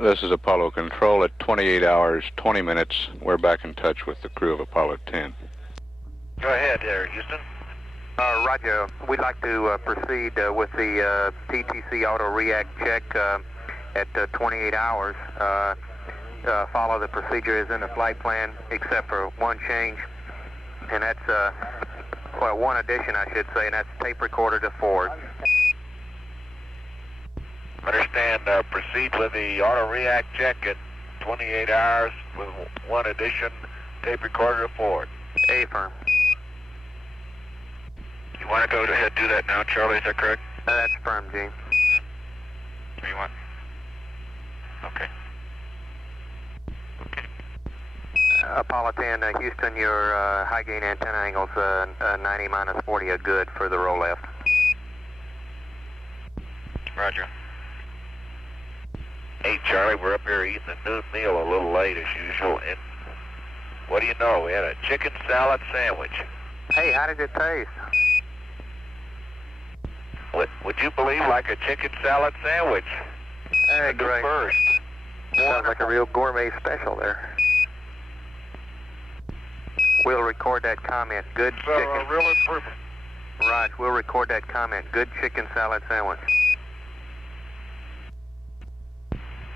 This is Apollo Control at 28 hours, 20 minutes. We're back in touch with the crew of Apollo 10. Go ahead there, Houston. Roger. We'd like to proceed with the TTC auto react check at 28 hours. Follow the procedure as in the flight plan, except for one change, and that's well, one addition, I should say, and that's tape recorder to forward. Understand. Proceed with the auto react check at 28 hours with one addition, tape recorder to forward. Affirm. You want to go ahead and do that now, Charlie? Is that correct? That's firm, Gene. 3-1. Okay. Apollo 10, Houston, your high gain antenna angles 90 minus 40 are good for the roll left. Roger. Hey, Charlie, we're up here eating the noon meal a little late as usual, and what do you know? We had a chicken salad sandwich. Hey, how did it taste? Would you believe, like a chicken salad sandwich? Hey, great. First. Sounds like a real gourmet special there. We'll record that comment. Good chicken. Real improvement. Right, we'll record that comment. Good chicken salad sandwich.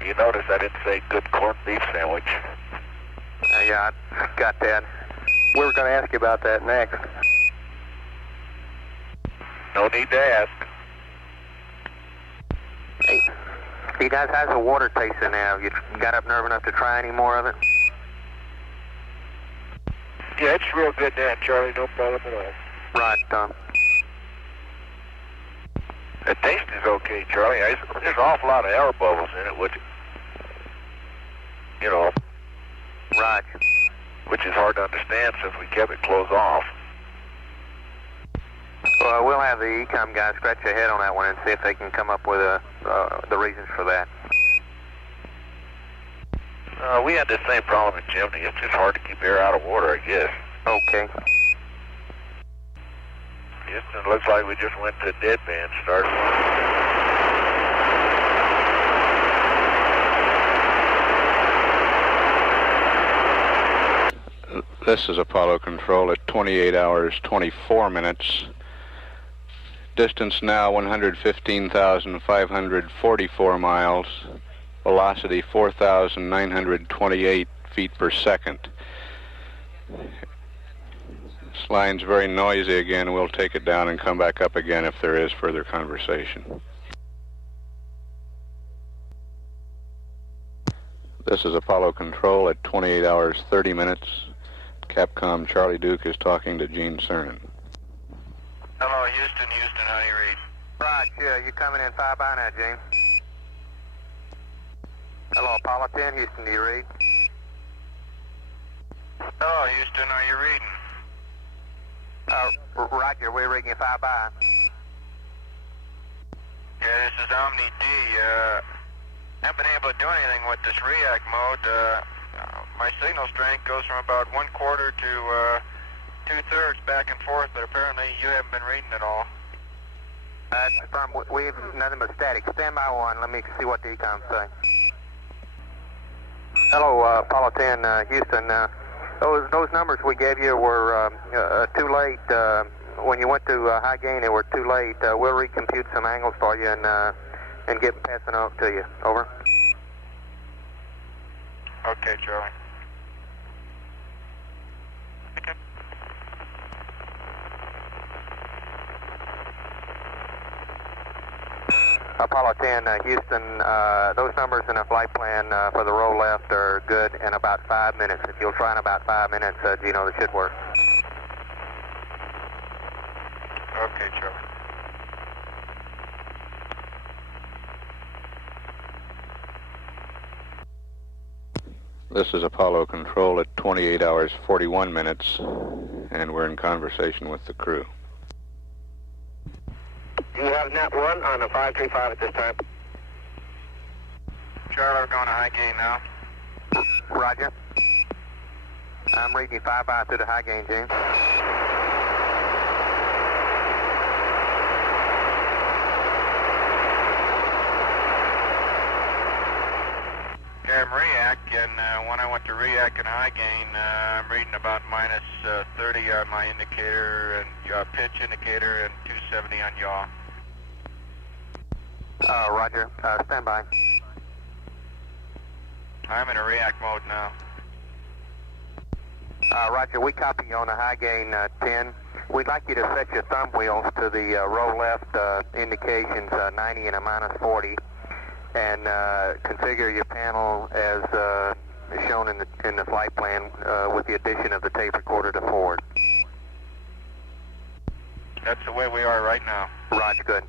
You notice I didn't say good corned beef sandwich. Yeah, I got that. We were going to ask you about that next. No need to ask. Hey, you guys, how's the water tasting now? You got up nerve enough to try any more of it? Yeah, it's real good now, Charlie. No problem at all. Right, Tom. The taste is okay, Charlie. There's an awful lot of air bubbles in it, which, you know, Right. which is hard to understand since we kept it closed off. Well, we'll have the ECOM guys scratch their head on that one and see if they can come up with the reasons for that. We had the same problem in Germany. It's just hard to keep air out of water, I guess. Okay. Houston, looks like we just went to deadband start. This is Apollo Control at 28 hours, 24 minutes. Distance now 115,544 miles. Velocity 4,928 feet per second. This line's very noisy again. We'll take it down and come back up again if there is further conversation. This is Apollo Control at 28 hours, 30 minutes. Capcom Charlie Duke is talking to Gene Cernan. Hello, Houston, how do you read? Right, yeah, you coming in 5 by now, Gene? Hello, Apollo 10, Houston, do you read? Hello, Houston, are you reading? Roger, we're reading you 5 by. Yeah, this is Omni D. Haven't been able to do anything with this react mode. My signal strength goes from about 1/4 to 2/3 back and forth, but apparently you haven't been reading it all. That's firm. We have nothing but static. Stand by one. Let me see what the econs say. Hello, Apollo 10, Houston. Those numbers we gave you were too late. When you went to high gain, they were too late. We'll recompute some angles for you and pass it on to you. Over. Okay, Charlie. Apollo 10, Houston, those numbers in the flight plan for the roll left are good in about 5 minutes. If you'll try in about 5 minutes, Gino, this should work. Okay, Charlie. This is Apollo Control at 28 hours, 41 minutes, and we're in conversation with the crew. You have net 1 on the 535 at this time. Charlie, we're going to high gain now. Roger. I'm reading you 5 by through the high gain, James. and when I went to react and high gain, I'm reading about minus 30 on my indicator and pitch indicator and 270 on yaw. Roger. Stand by. I'm in a react mode now. Roger, we copy you on a high gain 10. We'd like you to set your thumb wheels to the roll left indications 90 and a minus 40, and configure your panel as shown in the flight plan with the addition of the tape recorder to forward. That's the way we are right now. Roger, good.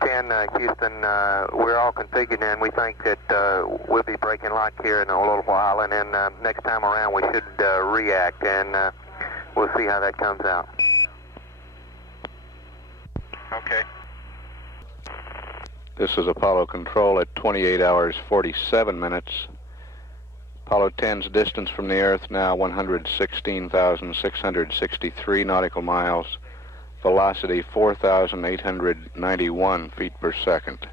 10 Houston, we're all configured in. We think that we'll be breaking lock here in a little while, and then next time around we should react, and we'll see how that comes out. Okay. This is Apollo Control at 28 hours 47 minutes. Apollo 10's distance from the Earth now 116,663 nautical miles. Velocity 4,891 feet per second.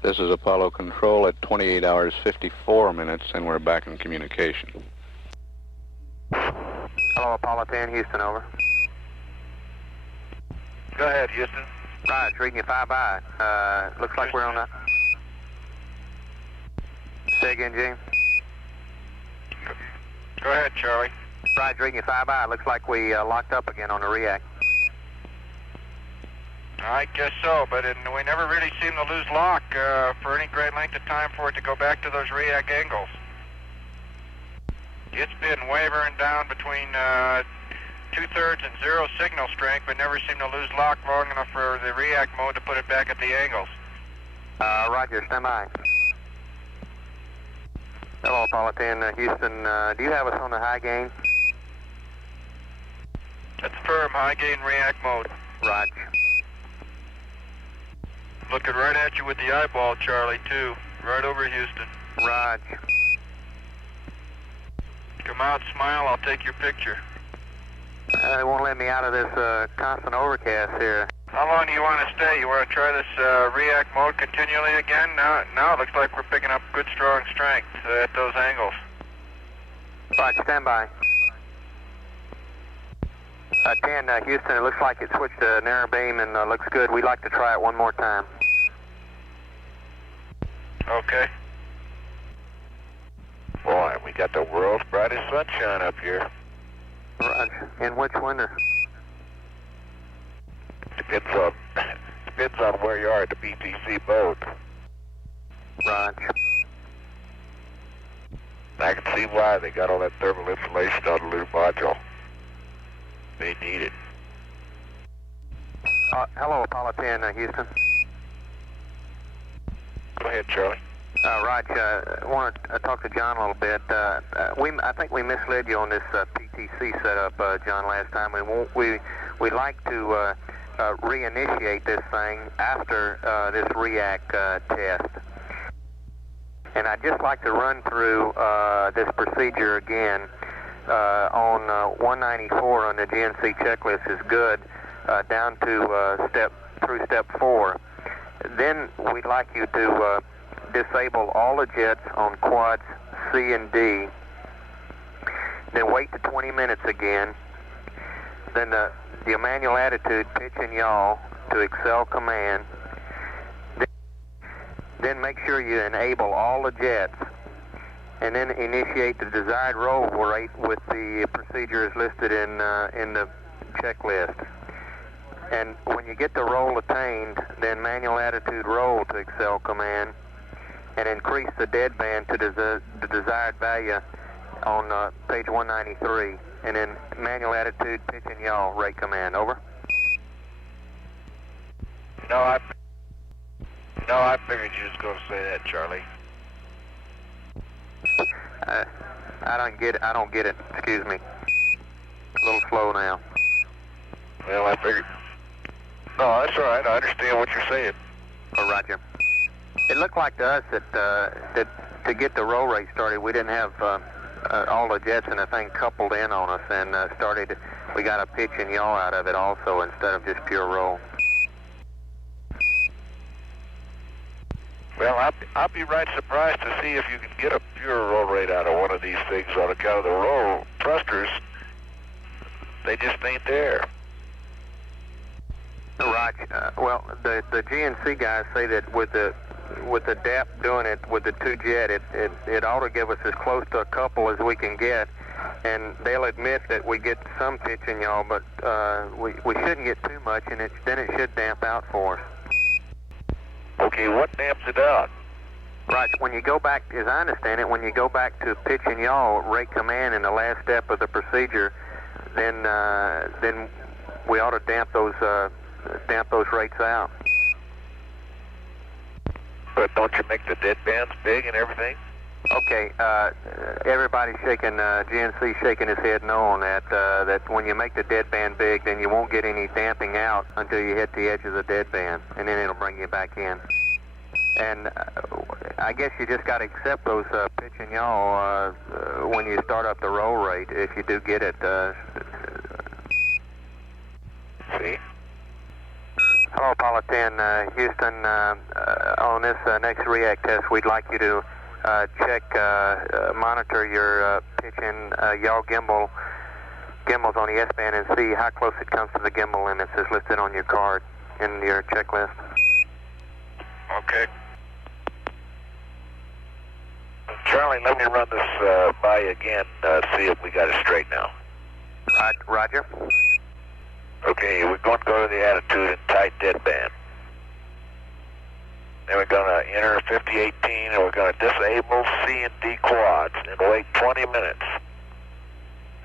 This is Apollo Control at 28 hours 54 minutes, and we're back in communication. Hello, Apollo 10, Houston, over. Go ahead, Houston. Right, it's reading you 5 by. Looks like we're on that. Say again, Gene. Go ahead, Charlie. Right, it's reading you 5 by. Looks like we locked up again on the react. I guess so, but we never really seem to lose lock for any great length of time for it to go back to those react angles. It's been wavering down between 2/3 and 0 signal strength, but never seem to lose lock long enough for the react mode to put it back at the angles. Roger, stand by. Hello, Apollo 10, Houston. Do you have us on the high gain? That's firm, high gain react mode. Roger. Looking right at you with the eyeball, Charlie, too. Right over Houston. Roger. Come out, smile, I'll take your picture. They won't let me out of this constant overcast here. How long do you want to stay? You want to try this react mode continually again? Now it looks like we're picking up good, strong strength at those angles. Roger, stand by. 10 Houston, it looks like it switched to narrow beam and looks good. We'd like to try it one more time. Okay. Boy, we got the world's brightest sunshine up here. Roger. In which winter? Depends on where you are at the PTC boat. Roger. I can see why they got all that thermal insulation on the little module. They need it. Hello, Apollo 10, Houston. Go ahead, Charlie. Roger, I want to talk to John a little bit. I think we misled you on this PTC setup, John, last time. We like to reinitiate this thing after this react test. And I'd just like to run through this procedure again. On 194 on the GNC checklist is good, down to step 4. Then we'd like you to disable all the jets on quads C and D. Then wait to 20 minutes again. Then the manual attitude, pitch and yaw to Excel command. Then make sure you enable all the jets, and then initiate the desired roll rate with the procedure as listed in the checklist. And when you get the roll attained, then manual attitude roll to Excel command, and increase the deadband to the desired value on page 193, and then manual attitude, pitch and yaw, rate command. Over. No, I figured you was going to say that, Charlie. I don't get it. Excuse me. A little slow now. Well, I figured. No, that's all right. I understand what you're saying. Oh, Roger. It looked like to us that to get the roll rate started, we didn't have all the jets and the thing coupled in on us, and we got a pitch and yaw out of it also instead of just pure roll. Well, I'll be right surprised to see if you can get a pure roll rate out of one of these things on account of the roll thrusters. They just ain't there. Right. Well, the GNC guys say that with the DAP doing it with the 2-jet, it ought to give us as close to a couple as we can get, and they'll admit that we get some pitch and yaw, but we shouldn't get too much, and then it should damp out for us. Okay, what damps it out? Right. When you go back, as I understand it, when you go back to pitch and yaw rate command in the last step of the procedure, then we ought to damp those rates out. But don't you make the deadbands big and everything? Okay, everybody's shaking, GNC shaking his head no on that, that when you make the deadband big, then you won't get any damping out until you hit the edge of the deadband, and then it'll bring you back in. And I guess you just got to accept those pitch and yaw when you start up the roll rate, if you do get it. See? Hello, Apollo 10, Houston. On this next react test, we'd like you to monitor your pitch and yaw gimbals on the S-band and see how close it comes to the gimbal limits as listed on your card in your checklist. Okay. Charlie, let me run this by you again, see if we got it straight now. Roger. Okay, we're going to go to the attitude and tight deadband. Then we're going to enter 5018 and we're going to disable C and D quads and wait 20 minutes.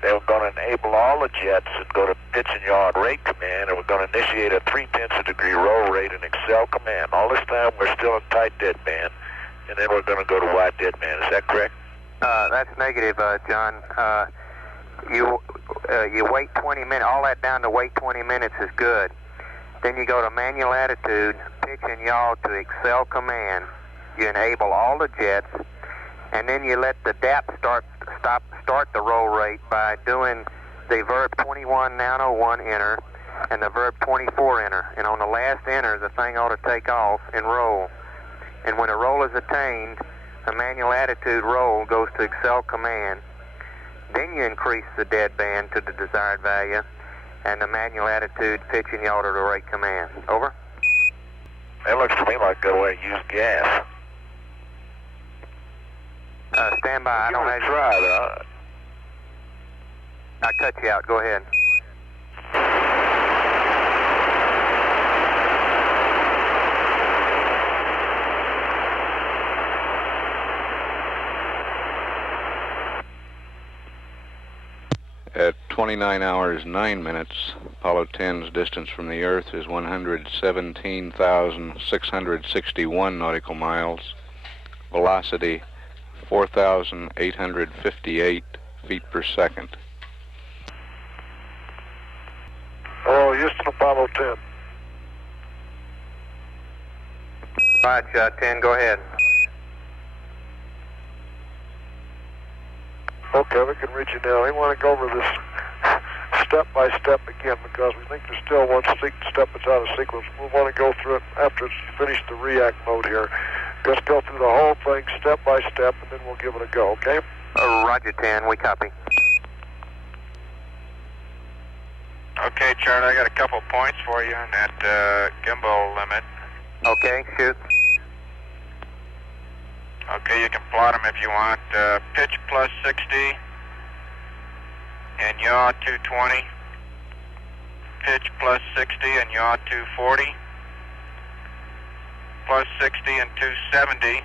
Then we're going to enable all the jets and go to pitch and yaw and rate command, and we're going to initiate a 3/10 degree roll rate and Excel command. All this time we're still in tight deadband, and then we're going to go to wide deadband. Is that correct? That's negative, John. You wait 20 minutes. All that down to wait 20 minutes is good. Then you go to manual attitude, pitch and yaw to Excel command. You enable all the jets, and then you let the DAP start the roll rate by doing the verb 21 nano 1 enter and the verb 24 enter. And on the last enter, the thing ought to take off and roll. And when a roll is attained, the manual attitude roll goes to Excel command. Then you increase the deadband to the desired value, and the manual attitude pitch and yaw to the rate command. Over. That looks to me like go away and use gas. Stand by. I don't have. Try. I cut you out. Go ahead. At 29 hours 9 minutes, Apollo 10's distance from the Earth is 117,661 nautical miles. Velocity 4,858 feet per second. Oh, Houston, Apollo 10. Roger, 10, go ahead. Okay, we can reach you now. We want to go over this step by step again because we think there's still one step that's out of sequence. We want to go through it after it's finished the react mode here. Let's go through the whole thing step by step, and then we'll give it a go, okay? Roger, 10, we copy. Okay, Chart, I got a couple points for you on that gimbal limit. Okay, shoot. Okay, you can plot them if you want. Pitch plus 60 and yaw 220. Pitch plus 60 and yaw 240. Plus 60 and 270.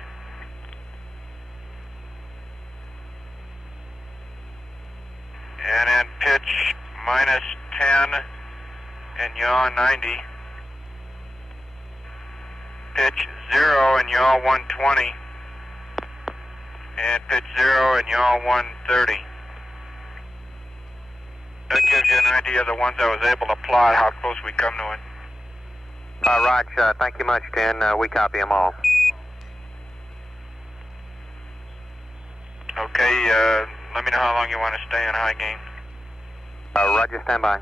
And then pitch minus 10 and yaw 90. Pitch 0 and yaw 120. And pitch 0 and yaw 130. That gives you an idea of the ones I was able to plot, how close we come to it. Raj, thank you much, 10. We copy them all. Okay, let me know how long you want to stay on high gain. Roger, stand by.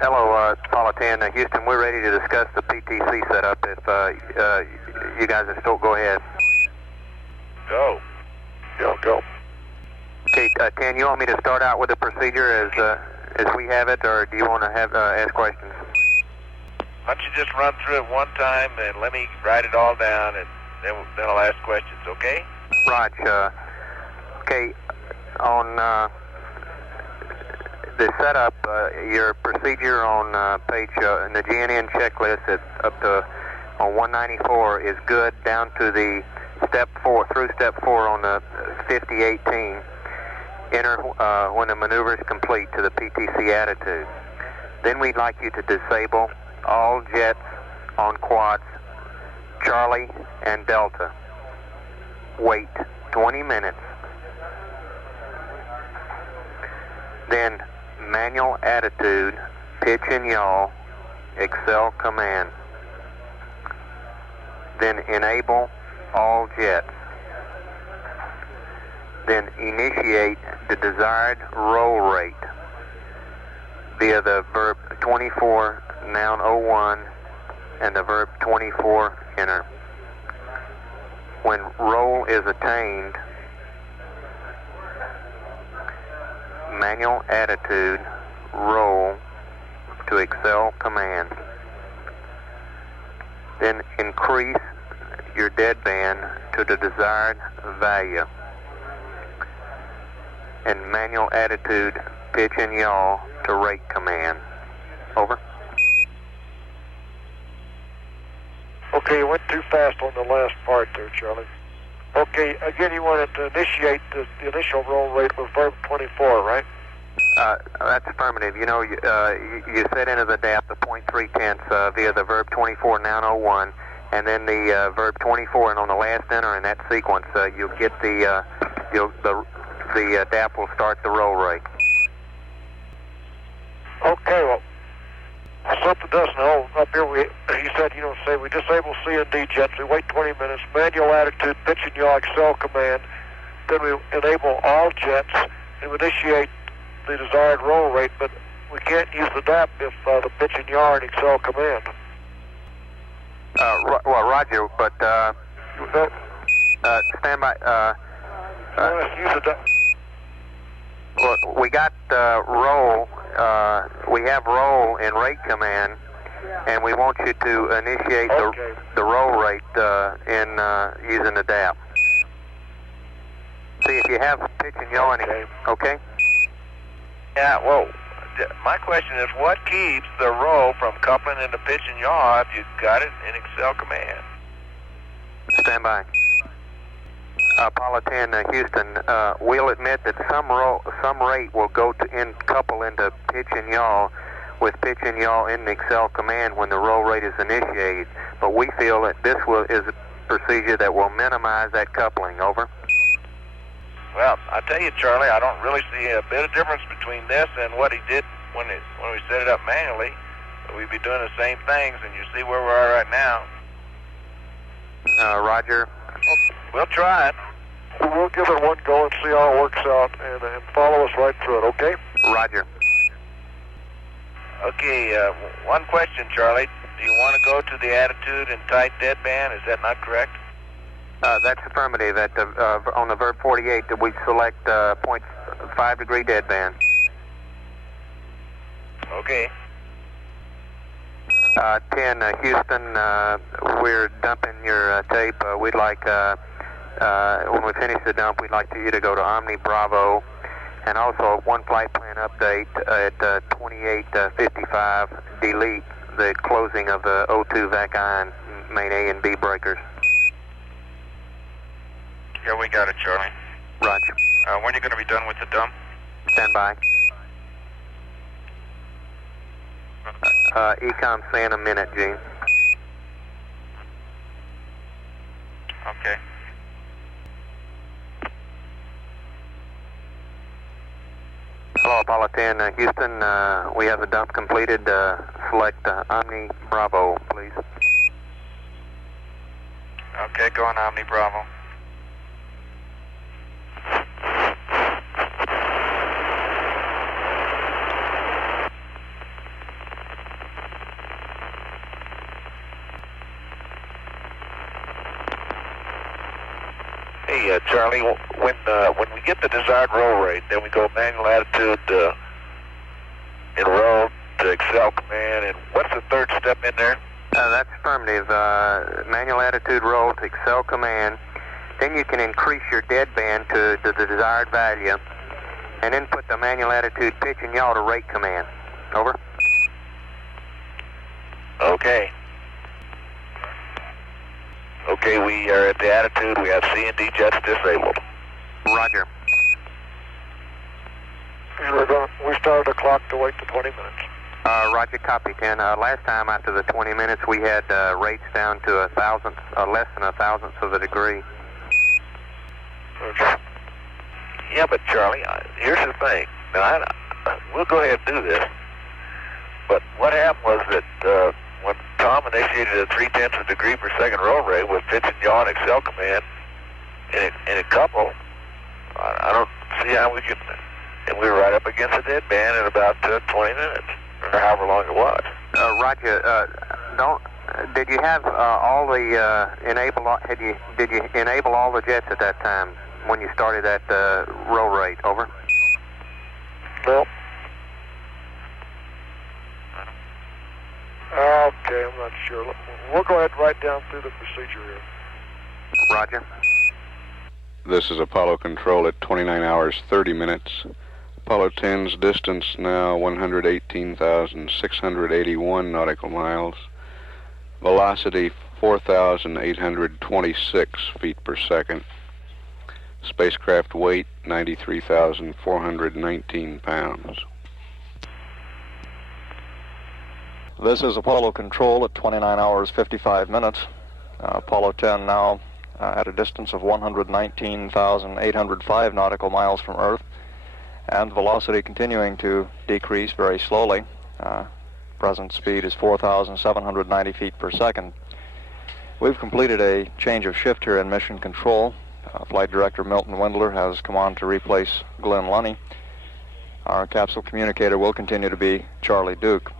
Hello, Apollo 10, Houston, we're ready to discuss the PTC setup if you guys are still, go ahead. Go. Go. Okay, 10, you want me to start out with the procedure as we have it, or do you want to ask questions? Why don't you just run through it one time and let me write it all down, and then I'll ask questions, okay? Right. Okay, on the setup, your procedure on page in the GNN checklist up to on 194 is good down to the step 4 on the 5018. Enter when the maneuver is complete to the PTC attitude. Then we'd like you to disable all jets on quads, Charlie and Delta. Wait 20 minutes. Then manual attitude, pitch and yaw, Excel command. Then enable all jets. Then initiate the desired roll rate via the verb 24, noun 01, and the verb 24, enter. When roll is attained, manual attitude, roll to Excel command. Then increase your deadband to the desired value. And manual attitude, pitch and yaw to rate command. Over. Okay, you went too fast on the last part there, Charlie. Okay, again, you wanted to initiate the initial roll rate with verb 24, right? That's affirmative. You know, you set into the DAP the 0.3 tenths via the verb 24, noun 01, and then the verb 24, and on the last enter in that sequence, you'll get the DAP will start the roll rate. Okay, well, something doesn't hold up here. He said, say we disable C and D jets, we wait 20 minutes, manual attitude, pitch and yaw, Excel command, then we enable all jets, and we initiate the desired roll rate, but we can't use the DAP if the pitch and yaw and Excel command. Well, Roger, but stand by. Use the DAP. Well, we got roll. We have roll in rate command, and we want you to initiate the roll rate in using the DAP. See if you have pitch and yaw. Okay. Yeah, well, my question is, what keeps the roll from coupling into pitch and yaw if you've got it in Excel command? Stand by. Apollo 10, Houston, we'll admit that some rate will go couple into pitch and yaw with pitch and yaw in the Excel command when the roll rate is initiated, but we feel that this is a procedure that will minimize that coupling. Over. Well, I tell you, Charlie, I don't really see a bit of difference between this and what he did when we set it up manually. We'd be doing the same things, and you see where we are right now. Roger. We'll try it. We'll give it one go and see how it works out, and follow us right through it, okay? Roger. Okay, one question, Charlie. Do you want to go to the attitude and tight deadband? Is that not correct? That's affirmative. On the verb 48, we select 0.5 degree deadband. Okay. 10, Houston, we're dumping your tape. We'd like, when we finish the dump, we'd like you to go to Omni Bravo, and also one flight plan update at 2855, delete the closing of the O2 vac ion main A and B breakers. Yeah, we got it, Charlie. Roger. When are you going to be done with the dump? Stand by. Ecom saying a minute, Gene. Okay. Hello, Apollo 10, Houston, we have the dump completed. Select Omni Bravo, please. Okay, go on Omni Bravo. Hey, Charlie, when we get the desired roll rate, then we go manual attitude in roll to Excel command, and what's the third step in there? That's affirmative. Manual attitude roll to Excel command. Then you can increase your deadband to the desired value, and then put the manual attitude pitch and yaw to rate command. Over. Okay. Okay, we are at the attitude. We have C and D jets disabled. Roger. And we started the clock to wait to 20 minutes. Roger, copy 10. Last time after the 20 minutes we had rates down to less than a thousandth of a degree. Okay. Yeah, but Charlie, here's the thing. Now, we'll go ahead and do this. But what happened was that when Tom initiated a 0.3 of a degree per second roll rate with pitch and yaw and Excel command in a couple, I don't see how we could. And we were right up against the deadband in about 20 minutes, or however long it was. Roger, did you have all the did you enable all the jets at that time when you started that roll rate? Over. No. Okay, I'm not sure. We'll go ahead and write down through the procedure here. Roger. This is Apollo Control at 29 hours 30 minutes. Apollo 10's distance now 118,681 nautical miles. Velocity 4,826 feet per second. Spacecraft weight 93,419 pounds. This is Apollo Control at 29 hours 55 minutes. Apollo 10 now at a distance of 119,805 nautical miles from Earth, and velocity continuing to decrease very slowly. Present speed is 4,790 feet per second. We've completed a change of shift here in Mission Control. Flight Director Milton Wendler has come on to replace Glenn Lunny. Our capsule communicator will continue to be Charlie Duke.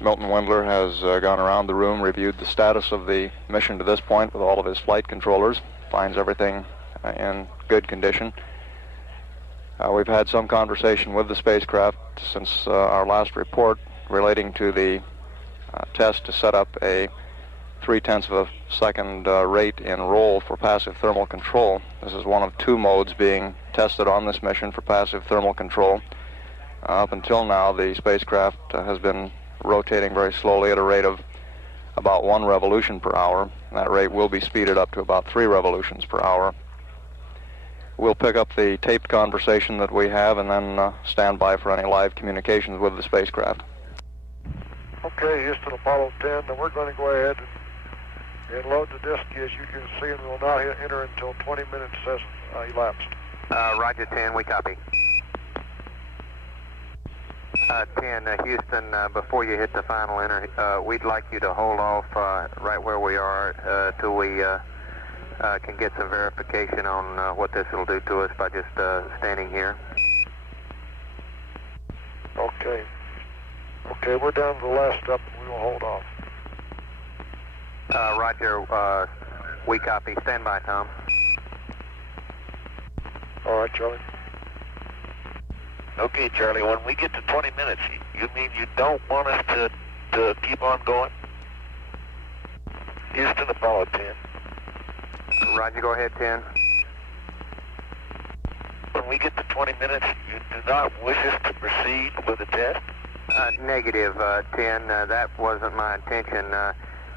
Milton Wendler has gone around the room, reviewed the status of the mission to this point with all of his flight controllers, finds everything in good condition. We've had some conversation with the spacecraft since our last report relating to the test to set up a 0.3 of a second rate in roll for passive thermal control. This is one of two modes being tested on this mission for passive thermal control. Up until now, the spacecraft has been rotating very slowly at a rate of about 1 revolution per hour. That rate will be speeded up to about 3 revolutions per hour. We'll pick up the taped conversation that we have and then stand by for any live communications with the spacecraft. Okay, Houston, Apollo 10, and we're going to go ahead and load the disk as you can see, and we'll now enter until 20 minutes has elapsed. Roger, 10, we copy. 10, Houston, before you hit the final enter, we'd like you to hold off right where we are till we can get some verification on what this will do to us by just standing here. Okay. Okay, we're down to the last step, and we will hold off. Roger, we copy. Stand by, Tom. All right, Charlie. Okay, Charlie, when we get to 20 minutes, you mean you don't want us to keep on going? Houston, Apollo 10. Roger, go ahead, 10. When we get to 20 minutes, you do not wish us to proceed with the test? Negative, 10. That wasn't my intention.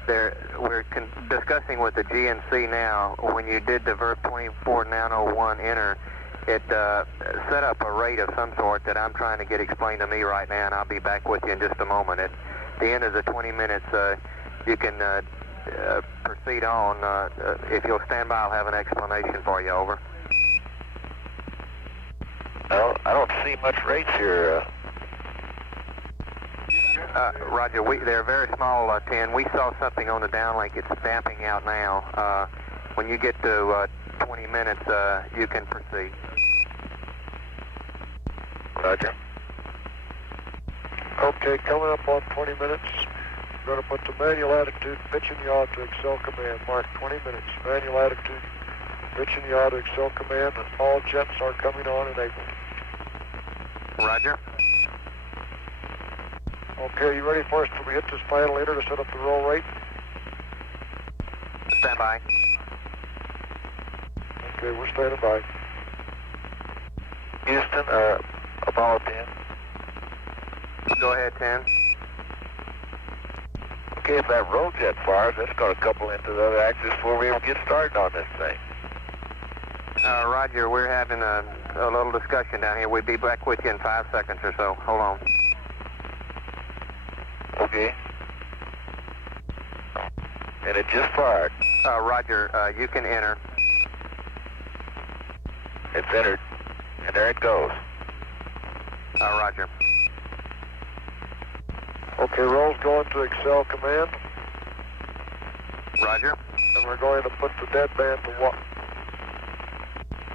We're discussing with the GNC now. When you did the VERB 24901 enter, it set up a rate of some sort that I'm trying to get explained to me right now, and I'll be back with you in just a moment. At the end of the 20 minutes, you can proceed on. If you'll stand by, I'll have an explanation for you. Over. I don't see much rates here. Roger, they're very small, 10. We saw something on the downlink. It's damping out now. When you get to 20 minutes, you can proceed. Roger. Okay, coming up on 20 minutes. We're going to put the manual attitude, pitch and yaw to Excel command. Mark 20 minutes. Manual attitude, pitch and yaw to Excel command, and all jets are coming on enabled. Roger. Okay, you ready for us till we hit this final enter to set up the roll rate? Stand by. Okay, we're standing by. Houston, Apollo 10. Go ahead, 10. Okay, if that roll jet fires, that's going to couple into the other axis before we ever get started on this thing. Roger, we're having a little discussion down here. We'll be back with you in 5 seconds or so. Hold on. Okay. And it just fired. Roger, you can enter. It's entered. And there it goes. Roger. Okay, roll's going to Excel command. Roger. And we're going to put the deadband to wide.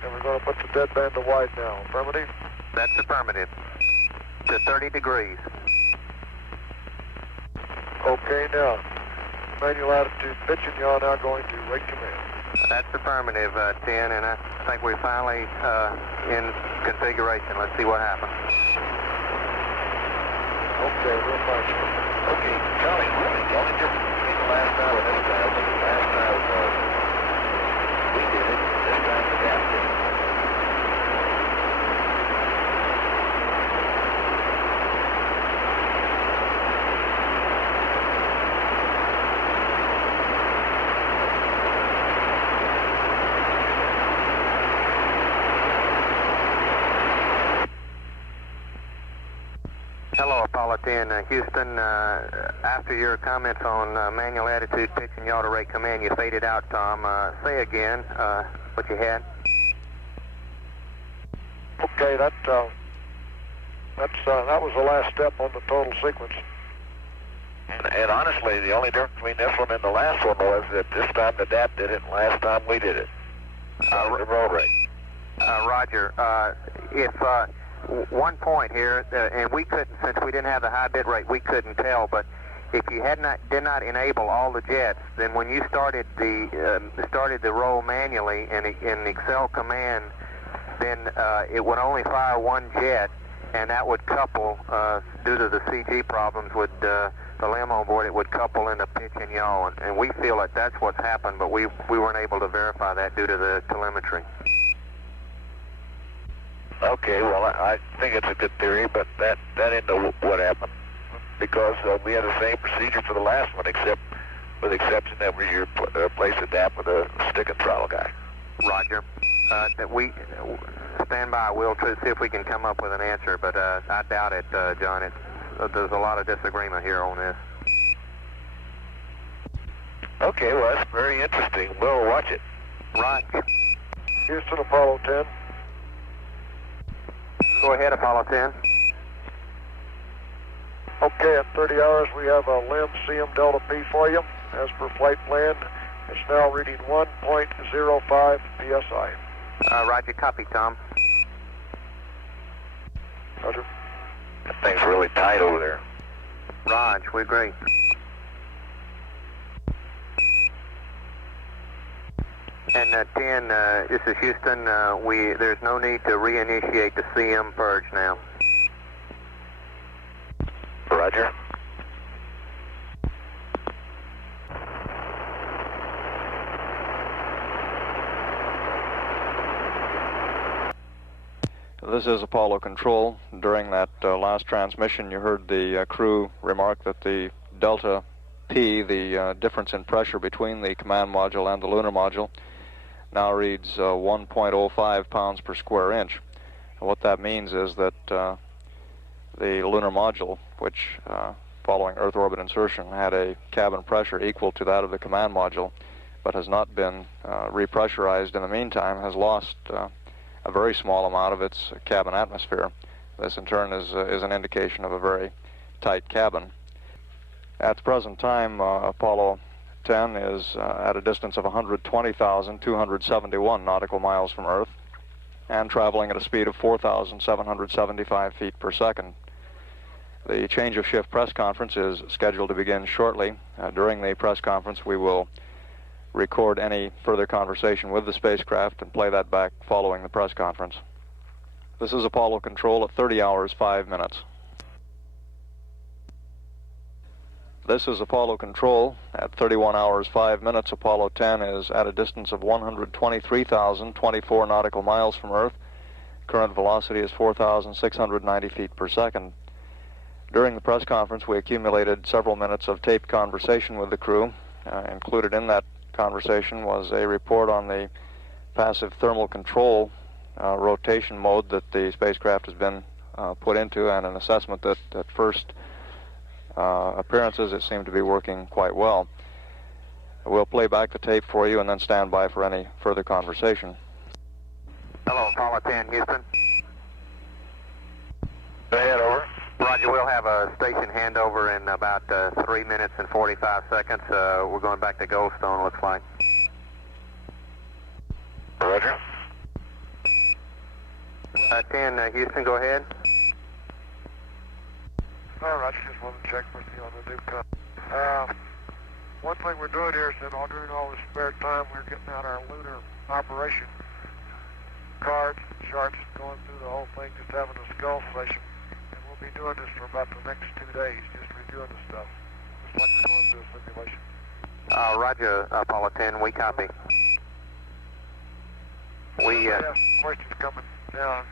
And we're going to put the deadband to wide now. Affirmative? That's affirmative. To 30 degrees. Okay, now. Manual attitude, pitch and yaw now going to rate command. That's affirmative, 10, and I think we're finally in configuration. Let's see what happens. Okay, real fine. Okay, Charlie, really, the only difference between the last time and this time, the last time we did it, this time the DAP did it. Hello, Apollo 10. Houston, after your comments on manual attitude, pitch and yaw to rate command, you faded out, Tom. Say again what you had. Okay, that was the last step on the total sequence. And honestly, the only difference between this one and the last one was that this time the DAP did it, and last time we did it. The roll rate. Roger. If one point here, and we couldn't, since we didn't have the high bit rate, we couldn't tell. But if you did not enable all the jets, then when you started the roll manually in Excel command, then it would only fire one jet, and that would couple due to the CG problems with the limb on board. It would couple into pitch and yaw, and we feel that that's what's happened, but we weren't able to verify that due to the telemetry. Okay, well, I think it's a good theory, but that isn't what happened, because we had the same procedure for the last one, except with the exception that we replaced the DAP with a stick and throttle guy. Roger. That we stand by. We'll try to see if we can come up with an answer, but I doubt it, John. There's a lot of disagreement here on this. Okay, well, that's very interesting. We'll watch it. Right. Houston, Apollo 10. Go ahead, Apollo 10. Okay, at 30 hours we have a limb CM Delta P for you. As per flight plan, it's now reading 1.05 PSI. Roger, copy, Tom. Roger. That thing's really tight over there. Raj, we agree. And 10, this is Houston. There's no need to reinitiate the CM purge now. Roger. This is Apollo Control. During that last transmission, you heard the crew remark that the Delta P, the difference in pressure between the command module and the lunar module, now reads 1.05 pounds per square inch. And what that means is that the lunar module, which following Earth orbit insertion had a cabin pressure equal to that of the command module, but has not been repressurized in the meantime, has lost a very small amount of its cabin atmosphere. This in turn is an indication of a very tight cabin. At the present time, Apollo 10 is at a distance of 120,271 nautical miles from Earth and traveling at a speed of 4,775 feet per second. The change of shift press conference is scheduled to begin shortly. During the press conference, we will record any further conversation with the spacecraft and play that back following the press conference. This is Apollo Control at 30 hours 5 minutes. This is Apollo Control at 31 hours 5 minutes. Apollo 10 is at a distance of 123,024 nautical miles from Earth. Current velocity is 4,690 feet per second. During the press conference, we accumulated several minutes of taped conversation with the crew. Included in that conversation was a report on the passive thermal control rotation mode that the spacecraft has been put into, and an assessment that at first appearances it seemed to be working quite well. We'll play back the tape for you and then stand by for any further conversation. Hello, Apollo 10, Houston. Go ahead, over. Roger, we'll have a station handover in about 3 minutes and 45 seconds. We're going back to Goldstone, looks like. Roger. 10, Houston, go ahead. All right, just wanted to check with you on the new cut. One thing we're doing here is that during all the spare time, we're getting out our lunar operation cards and charts, going through the whole thing, just having a skull session. And we'll be doing this for about the next 2 days, just reviewing the stuff, just like we're going through a simulation. Roger, Apollo 10, we copy. We have questions coming down.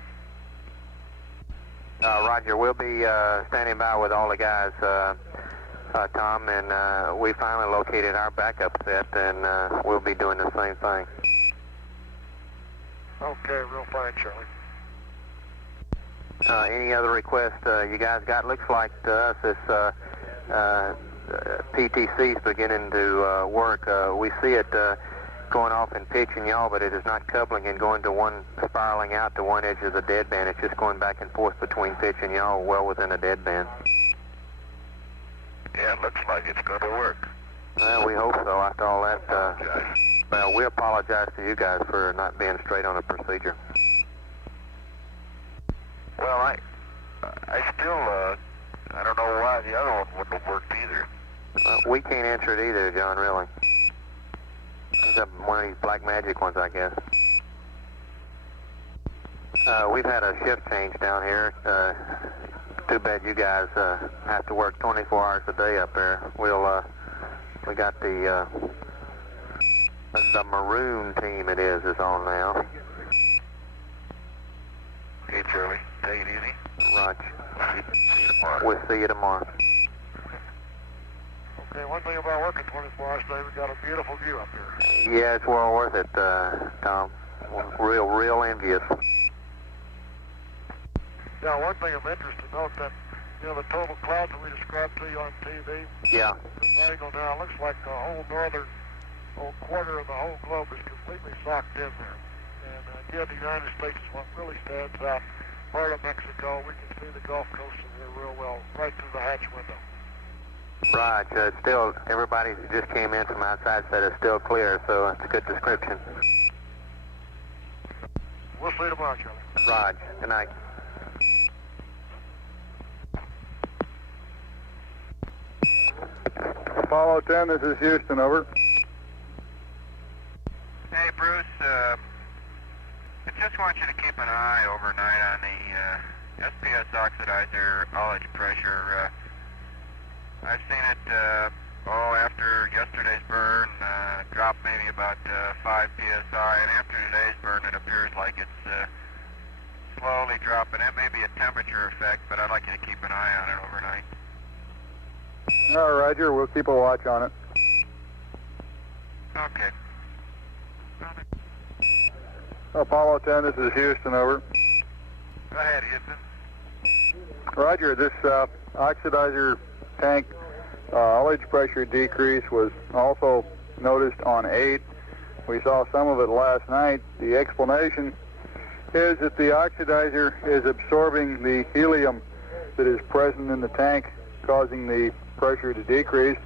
Roger, we'll be standing by with all the guys, Tom, and we finally located our backup set, and we'll be doing the same thing. Okay, real fine, Charlie. Any other requests you guys got? Looks like to us this PTC is beginning to work. We see it going off in pitch and yaw, but it is not coupling and going to one, spiraling out to one edge of the deadband. It's just going back and forth between pitch and yaw, well within a deadband. Yeah, it looks like it's going to work. Well, we hope so. After all that, well, we apologize to you guys for not being straight on the procedure. Well, I still, I don't know why the other one wouldn't have worked either. We can't answer it either, John, really. It's one of these black magic ones, I guess. We've had a shift change down here. Too bad you guys have to work 24 hours a day up there. We got the maroon team is on now. Hey, Charlie, take it easy. Roger. See you tomorrow. We'll see you tomorrow. Okay, one thing about working 24 hours a day, we got a beautiful view up here. Yeah, it's well worth it, Tom. Real envious. Now, one thing of interest to note that, the total clouds that we described to you on TV. Yeah. This angle now looks like the whole northern quarter of the whole globe is completely socked in there. And again, the United States is what really stands out. Part of Mexico, we can see the Gulf Coast from here real well, right through the hatch window. Right, still, everybody who just came in from outside said it's still clear, so it's a good description. We'll see you tomorrow, Charlie. Raj, good night. Apollo 10, this is Houston, over. Hey, Bruce, I just want you to keep an eye overnight on the SPS oxidizer ullage pressure. I've seen it, after yesterday's burn, drop maybe about 5 psi, and after today's burn it appears like it's slowly dropping. It may be a temperature effect, but I'd like you to keep an eye on it overnight. All right, Roger, we'll keep a watch on it. Okay. Apollo 10, this is Houston, over. Go ahead, Houston. Roger, this oxidizer tank ullage pressure decrease was also noticed on 8. We saw some of it last night. The explanation is that the oxidizer is absorbing the helium that is present in the tank, causing the pressure to decrease.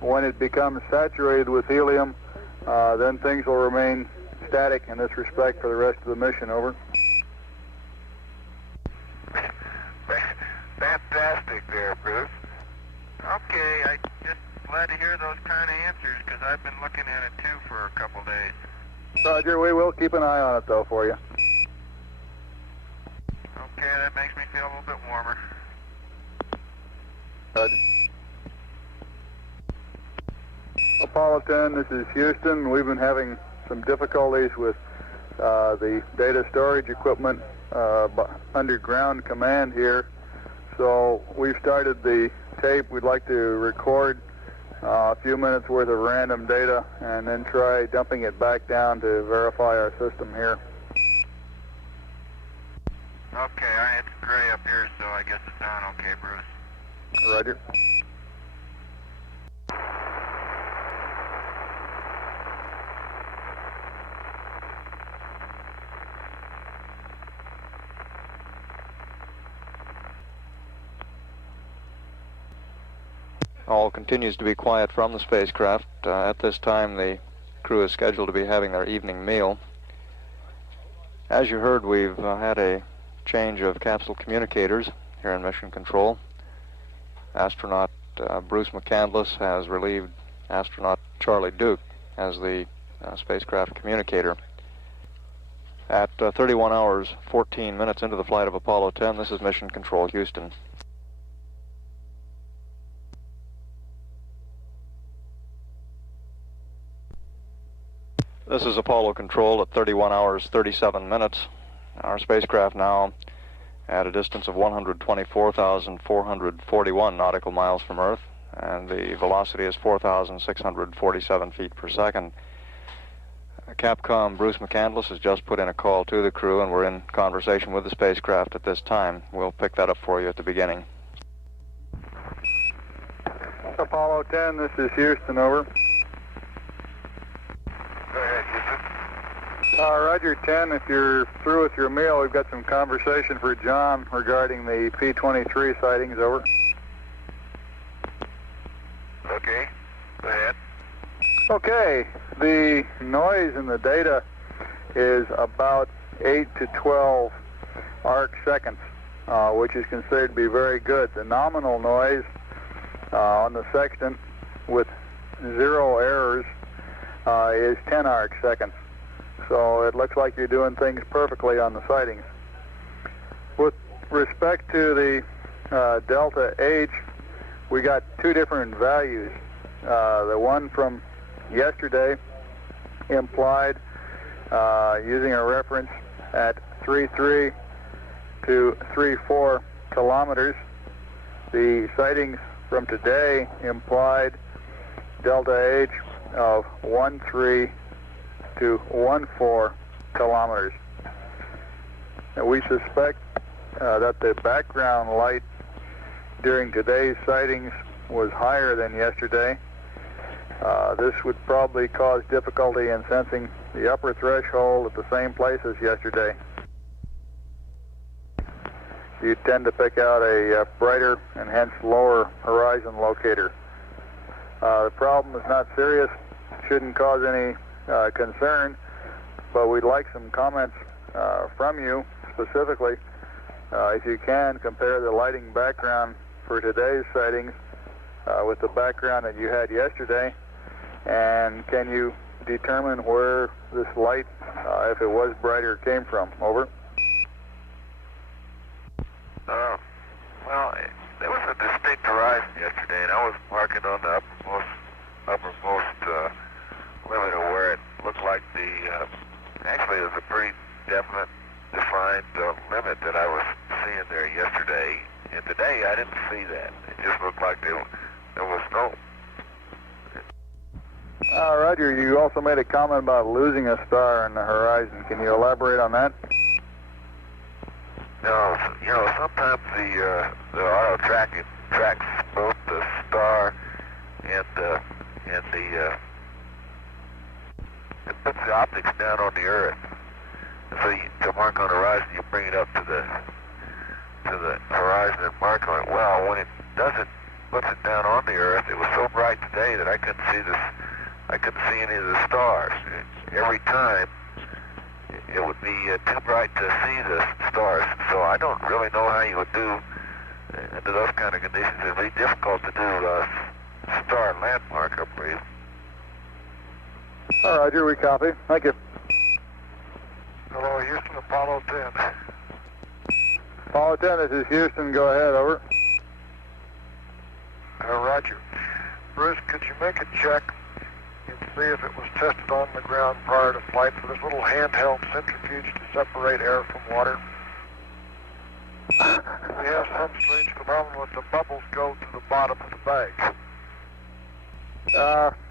When it becomes saturated with helium, then things will remain static in this respect for the rest of the mission, over. Fantastic. week there, Bruce. Okay, I just glad to hear those kind of answers because I've been looking at it too for a couple days. Roger, we will keep an eye on it though for you. Okay, that makes me feel a little bit warmer. Roger. Apollo 10, this is Houston. We've been having some difficulties with the data storage equipment underground command here. So we've started the tape. We'd like to record a few minutes worth of random data and then try dumping it back down to verify our system here. Okay, it's gray up here, so I guess it's on. Okay, Bruce. Roger. All continues to be quiet from the spacecraft. At this time, the crew is scheduled to be having their evening meal. As you heard, we've had a change of capsule communicators here in Mission Control. Astronaut Bruce McCandless has relieved astronaut Charlie Duke as the spacecraft communicator. At 31 hours, 14 minutes into the flight of Apollo 10, this is Mission Control, Houston. This is Apollo Control at 31 hours, 37 minutes. Our spacecraft now at a distance of 124,441 nautical miles from Earth, and the velocity is 4,647 feet per second. Capcom Bruce McCandless has just put in a call to the crew, and we're in conversation with the spacecraft at this time. We'll pick that up for you at the beginning. Apollo 10, this is Houston, over. Go ahead, Houston. Roger, 10, if you're through with your meal, we've got some conversation for John regarding the P-23 sightings, over. Okay, go ahead. Okay, the noise in the data is about 8 to 12 arc seconds, which is considered to be very good. The nominal noise on the sextant with 0 errors is 10 arc seconds. So it looks like you're doing things perfectly on the sightings. With respect to the delta H, we got two different values. The one from yesterday implied using a reference at 3.3 to 3.4 kilometers. The sightings from today implied delta H of 1.3 to 1.4 kilometers. And we suspect that the background light during today's sightings was higher than yesterday. This would probably cause difficulty in sensing the upper threshold at the same place as yesterday. You tend to pick out a brighter and hence lower horizon locator. The problem is not serious, shouldn't cause any concern, but we'd like some comments from you specifically. If you can, compare the lighting background for today's sightings with the background that you had yesterday, and can you determine where this light, if it was brighter, came from? Over. Well, there was a distinct horizon yesterday, and I was marking on the uppermost limit of where it looked like actually it was a pretty definite, defined limit that I was seeing there yesterday, and today I didn't see that. It just looked like there was no. Roger, you also made a comment about losing a star in the horizon. Can you elaborate on that? No, sometimes the auto tracking tracks both the star and the it puts the optics down on the Earth. So to mark on the horizon, you bring it up to the horizon and mark on it. Well, when it does it, puts it down on the Earth, it was so bright today that I couldn't see any of the stars. Every time it would be too bright to see the stars. So I don't really know how you would do under those kind of conditions, it'd be difficult to do star and landmark appraisal. All right, Roger, we copy. Thank you. Hello, Houston, Apollo 10. Apollo 10, this is Houston. Go ahead, over. Roger. Bruce, could you make a check and see if it was tested on the ground prior to flight for this little handheld centrifuge to separate air from water? We have some strange phenomenon with the bubbles go to the bottom of the bag.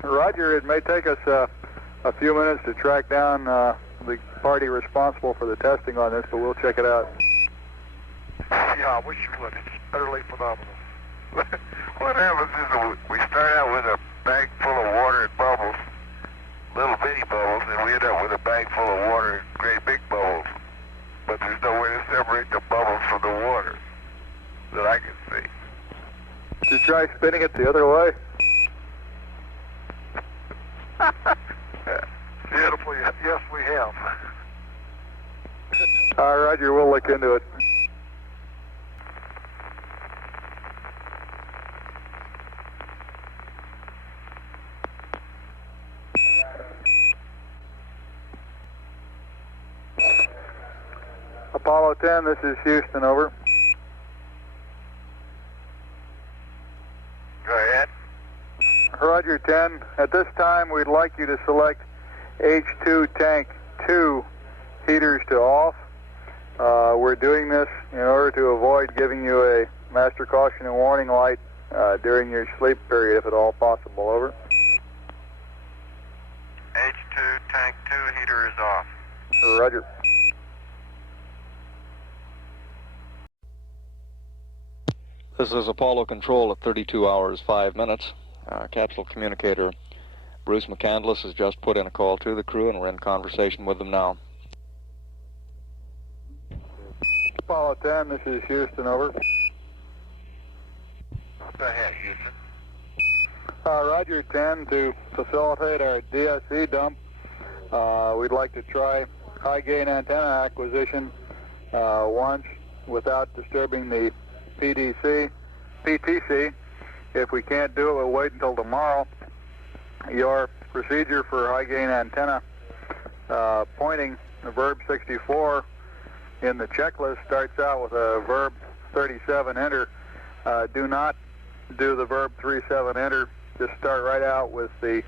Roger, it may take us a few minutes to track down the party responsible for the testing on this, but we'll check it out. Yeah, I wish you would. It's utterly phenomenal. What happens is we start out with a bag full of water and bubbles, little bitty bubbles, and we end up with a bag full of water and great big bubbles. But there's no way to separate the bubbles from the water that I can see. Did you try spinning it the other way? Beautifully, yes, we have. Roger, we'll look into it. Apollo 10, this is Houston, over. Go ahead. Roger 10, at this time we'd like you to select H2 tank 2 heaters to off. We're doing this in order to avoid giving you a master caution and warning light during your sleep period, if at all possible, over. H2 tank 2 heater is off. Roger. This is Apollo Control at 32 hours 5 minutes. Capsule communicator Bruce McCandless has just put in a call to the crew, and we're in conversation with them now. Apollo 10, this is Houston, over. Go ahead, Houston. Roger 10, to facilitate our DSE dump, we'd like to try high gain antenna acquisition once without disturbing the PTC. If we can't do it, we'll wait until tomorrow. Your procedure for high gain antenna pointing, the verb 64 in the checklist starts out with a verb 37 enter. Do not do the verb 37 enter. Just start right out with the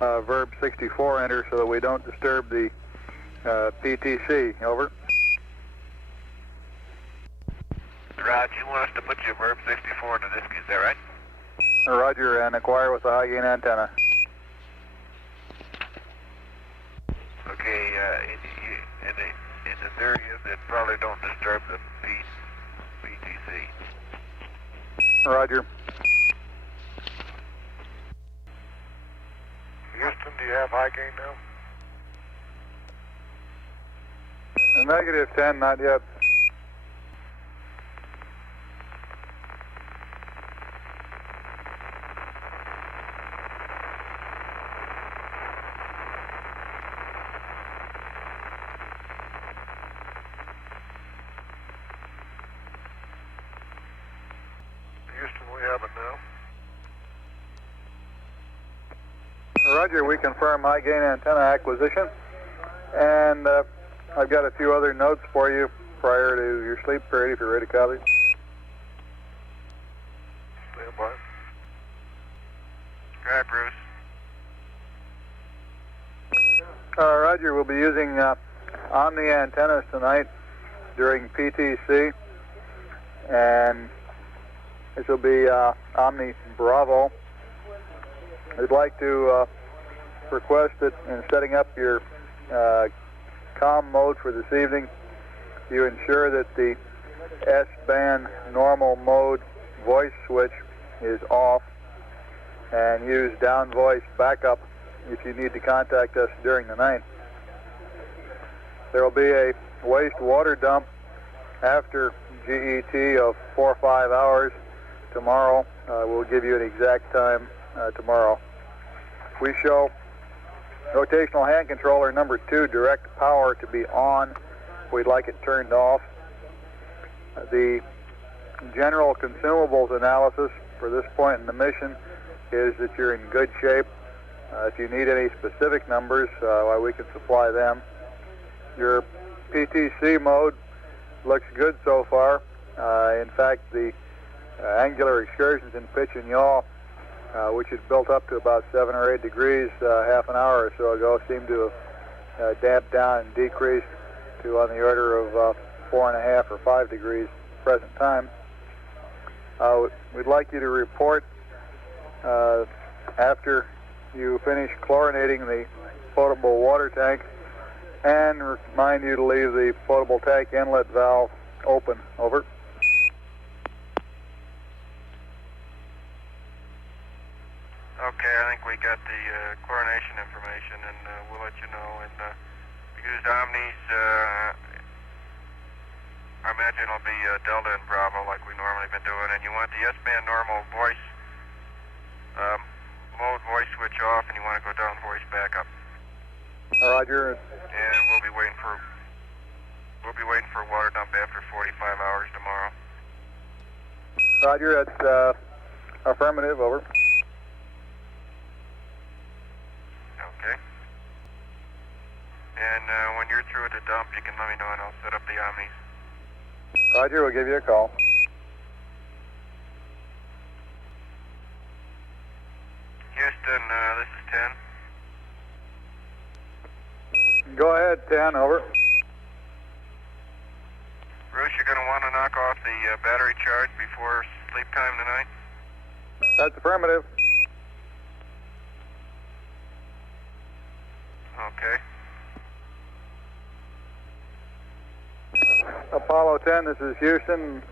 verb 64 enter so that we don't disturb the PTC. Over. Rod, you want us to put your verb 64 into this, is that right? Roger, and acquire with a high gain antenna. Okay, in this area that probably don't disturb the PTC. Roger. Houston, do you have high gain now? Negative 10, not yet. Houston, we have it now. Roger, we confirm high gain antenna acquisition, and I've got a few other notes for you prior to your sleep period if you're ready to copy. Stand by. Go ahead, Bruce. Roger, we'll be using Omni antennas tonight during PTC, and this will be Omni Bravo. I'd like to request that in setting up your comm mode for this evening, you ensure that the S-band normal mode voice switch is off, and use down voice backup if you need to contact us during the night. There will be a wastewater dump after GET of 4 or 5 hours tomorrow. We'll give you an exact time tomorrow. We show rotational hand controller number 2 direct power to be on. We'd like it turned off. The general consumables analysis for this point in the mission is that you're in good shape. If you need any specific numbers, we can supply them. Your PTC mode looks good so far. In fact, the angular excursions in pitch and yaw, which had built up to about 7 or 8 degrees half an hour or so ago, seem to have damped down and decreased to on the order of 4.5 or 5 degrees present time. We'd like you to report after you finish chlorinating the potable water tank, and remind you to leave the potable tank inlet valve open. Over. Okay, I think we got the chlorination information, and we'll let you know. And we used Omnis. I imagine it'll be Delta and Bravo like we normally been doing. And you want the S-band normal voice mode voice switch off, and you want to go down voice backup. Roger. And we'll be waiting for water dump after 45 hours tomorrow. Roger, that's affirmative. Over. Okay. And when you're through at the dump, you can let me know, and I'll set up the Omnis. Roger, we'll give you a call. Houston, this is 10. Go ahead, 10. Over. Bruce, you're going to want to knock off the battery charge before sleep time tonight? That's affirmative. Okay. Apollo 10, this is Houston.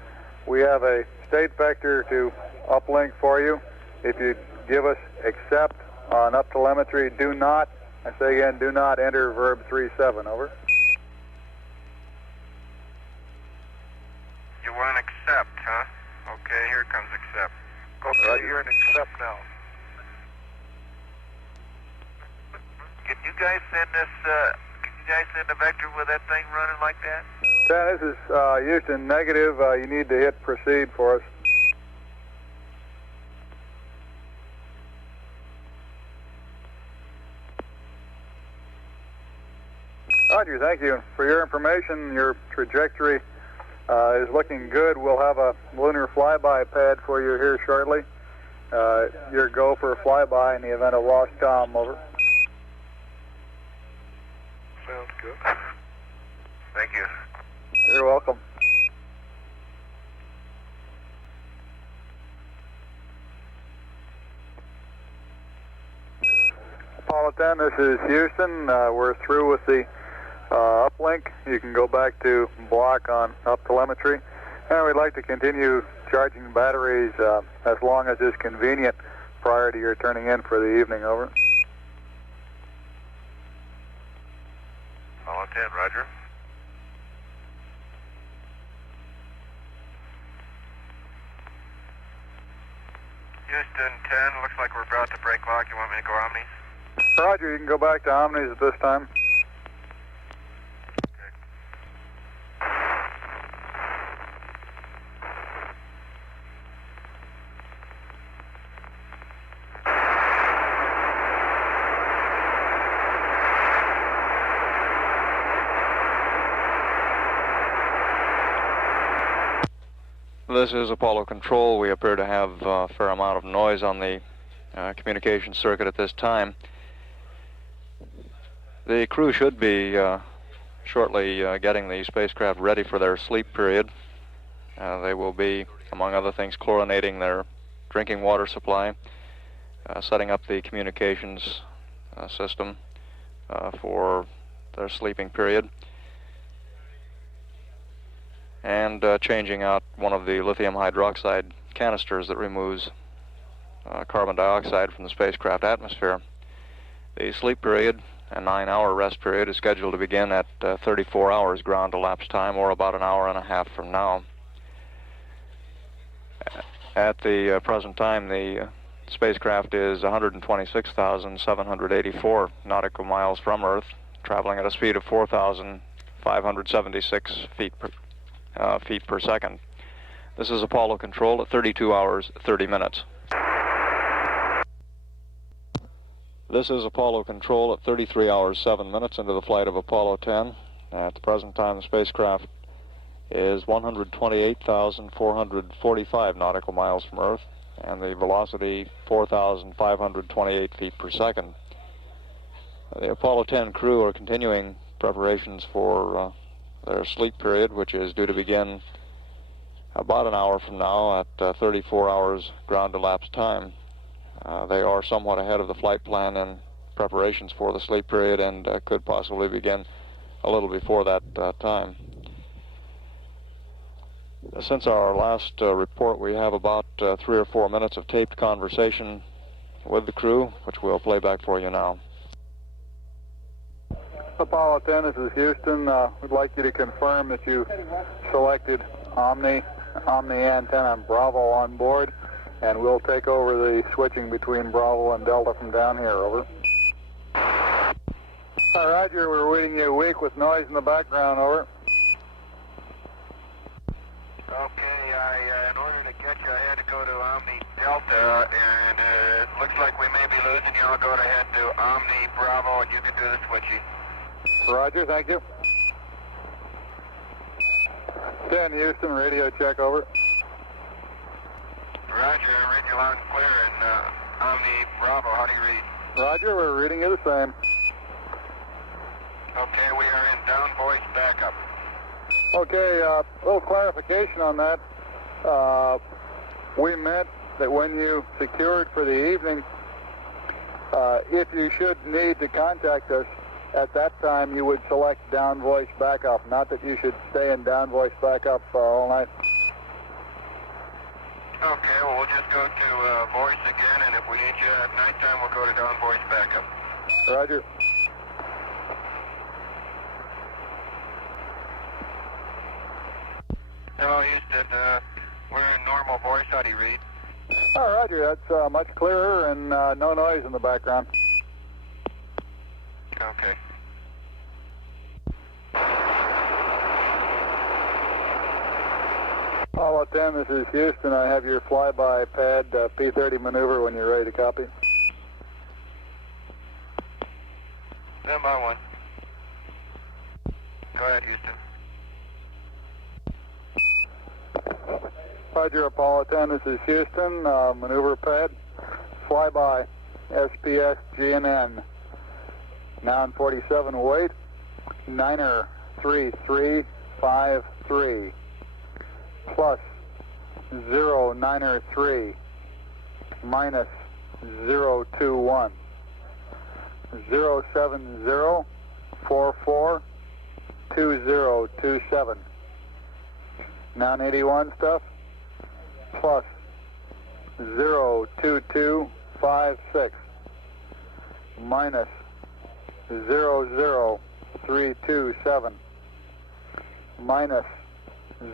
We have a state vector to uplink for you. If you give us accept on up telemetry, do not, I say again, do not enter verb 37. Over. You want accept, huh? Okay, here comes accept. Okay, you're in accept now. Can you guys send this, a vector with that thing running like that? 10, this is Houston, negative. You need to hit proceed for us. Roger, thank you. For your information, your trajectory is looking good. We'll have a lunar flyby pad for you here shortly. Your go for a flyby in the event of lost comm. Over. Sounds good. Thank you. You're welcome. Apollo 10, this is Houston. We're through with the uplink. You can go back to block on up telemetry. And we'd like to continue charging batteries as long as is convenient prior to your turning in for the evening. Over. Apollo 10, roger. Houston 10, looks like we're about to break lock. You want me to go Omnis? Roger, you can go back to Omnis at this time. This is Apollo Control. We appear to have a fair amount of noise on the communication circuit at this time. The crew should be shortly getting the spacecraft ready for their sleep period. They will be, among other things, chlorinating their drinking water supply, setting up the communications system for their sleeping period, and changing out one of the lithium hydroxide canisters that removes carbon dioxide from the spacecraft atmosphere. The sleep period, a 9-hour rest period, is scheduled to begin at 34 hours ground elapsed time, or about an hour and a half from now. At the present time, the spacecraft is 126,784 nautical miles from Earth, traveling at a speed of 4,576 feet per second. This is Apollo Control at 32 hours, 30 minutes. This is Apollo Control at 33 hours, 7 minutes into the flight of Apollo 10. At the present time, the spacecraft is 128,445 nautical miles from Earth, and the velocity 4,528 feet per second. The Apollo 10 crew are continuing preparations for their sleep period, which is due to begin about an hour from now at 34 hours ground elapsed time. They are somewhat ahead of the flight plan in preparations for the sleep period and could possibly begin a little before that time. Since our last report, we have about 3 or 4 minutes of taped conversation with the crew, which we'll play back for you now. Apollo 10, this is Houston. We'd like you to confirm that you selected Omni antenna Bravo on board, and we'll take over the switching between Bravo and Delta from down here. Over. Roger, we're reading you weak with noise in the background. Over. Okay, in order to get you, I had to go to Omni Delta, and it looks like we may be losing you. I'll go ahead to Omni Bravo, and you can do the switching. Roger, thank you. 10 Houston, radio check, over. Roger, I read you loud and clear in Omni Bravo. How do you read? Roger, we're reading you the same. Okay, we are in down voice backup. Okay, a little clarification on that. We meant that when you secured for the evening, if you should need to contact us, at that time you would select down voice backup, not that you should stay in down voice backup all night. Okay, well, we'll just go to voice again, and if we need you at nighttime, we'll go to down voice backup. Roger. Hello, Houston. We're in normal voice. How do you read? Oh, Roger, that's much clearer and no noise in the background. Okay. Apollo 10, this is Houston. I have your flyby pad P30 maneuver when you're ready to copy. Stand by one. Go ahead, Houston. Roger, Apollo 10, this is Houston. Maneuver pad, flyby, SPS GNN. Noun 47, wait, Niner 3353, plus 0 Niner 3, minus 021, 070 44 2027. Noun 81 stuff, plus 02256, minus 00327, minus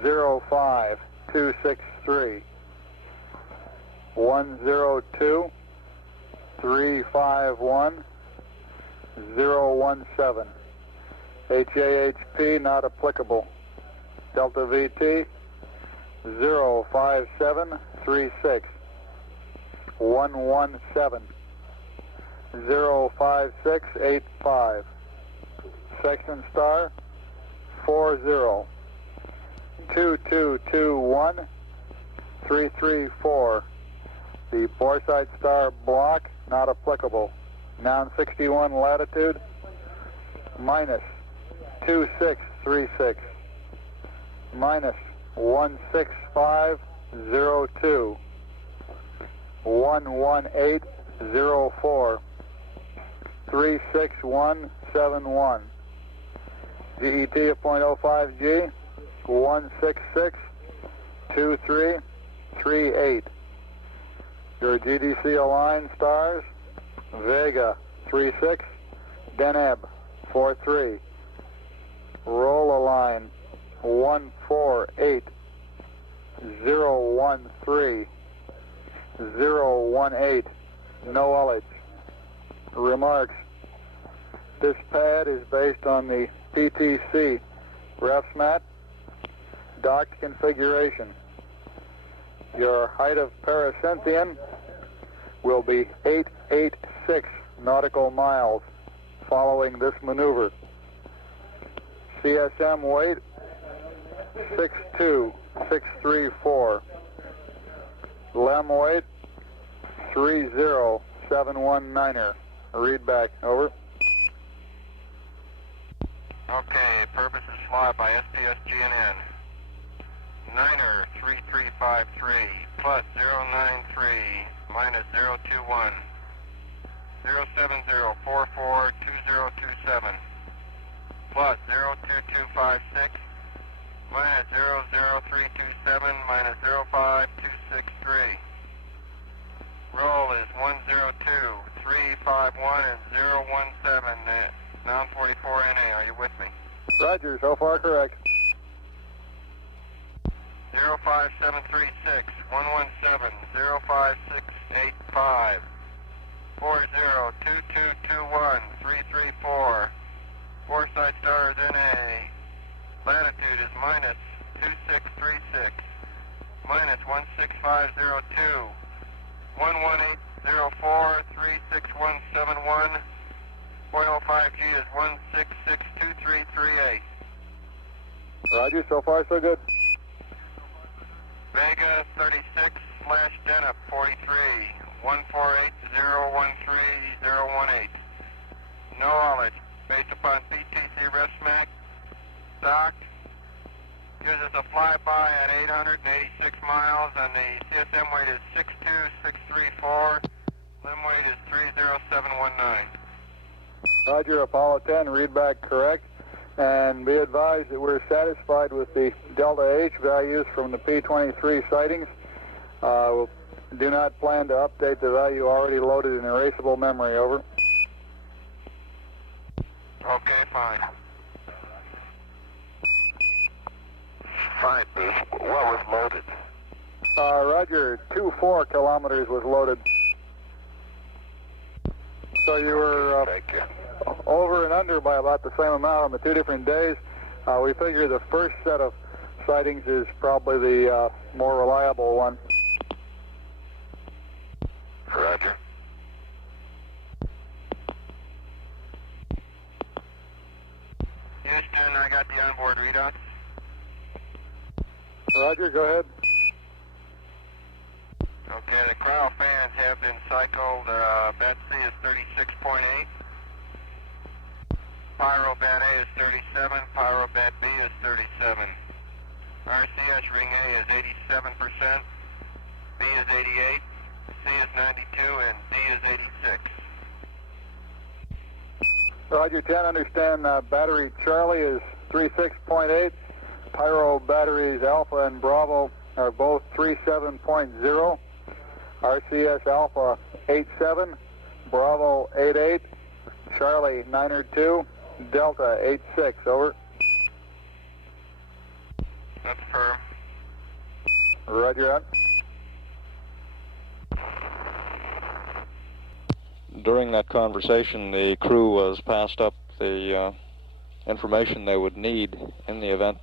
05263, 102 351 017. HAHP not applicable. Delta VT 05736 117 05685. Section star 40 2221 334. The Borside star block not applicable. Noun 61 latitude minus 2636 minus 16502 11804 36171. GET of 0.05 G 1662338. Your GDC align stars Vega 36, Deneb 43. Roll align 148013 018. No LH. Remarks. This pad is based on the PTC refs mat docked configuration. Your height of parasensian will be 886 nautical miles following this maneuver. CSM weight 62634. LEM weight 30719er. Read back. Over. Okay, purpose is fly by SPS GNN. Niner 3353 plus 093 minus 021 070442027 plus 02256 minus 00327 minus 05263. Roll is 102351 and 017. Noun 44 NA. Are you with me? Roger. So far correct. 05736 117 05685 402221 334. Foresight stars NA. Latitude is minus 2636 minus 16502 11804 36171. 0.05G is 1662338. Roger. So far so good. Vega 36/Denip 43 148013018. No knowledge based upon PTC ResMac. Docked. Gives us a flyby at 886 miles and the CSM weight is 62634. LEM weight is 30719. Roger. Apollo 10. Read back correct. And be advised that we're satisfied with the Delta H values from the P-23 sightings. We do not plan to update the value already loaded in erasable memory. Over. Okay, fine. Fine, Bruce. What was loaded? Roger. 24 kilometers was loaded. So you were Thank you. over and under by about the same amount on the two different days. We figure the first set of sightings is probably the more reliable one. Roger. Houston, I got the onboard readouts. Roger, go ahead. Okay, the cryo fans have been cycled. BAT C is 36.8. Pyro BAT A is 37. Pyro BAT B is 37. RCS ring A is 87%. B is 88. C is 92, and D is 86. Roger, 10, understand battery Charlie is 36.8. Pyro batteries Alpha and Bravo are both 37.0. RCS Alpha 87, Bravo 88, Charlie 902, Delta 86, over. That's firm. Roger that. During that conversation, the crew was passed up the information they would need in the event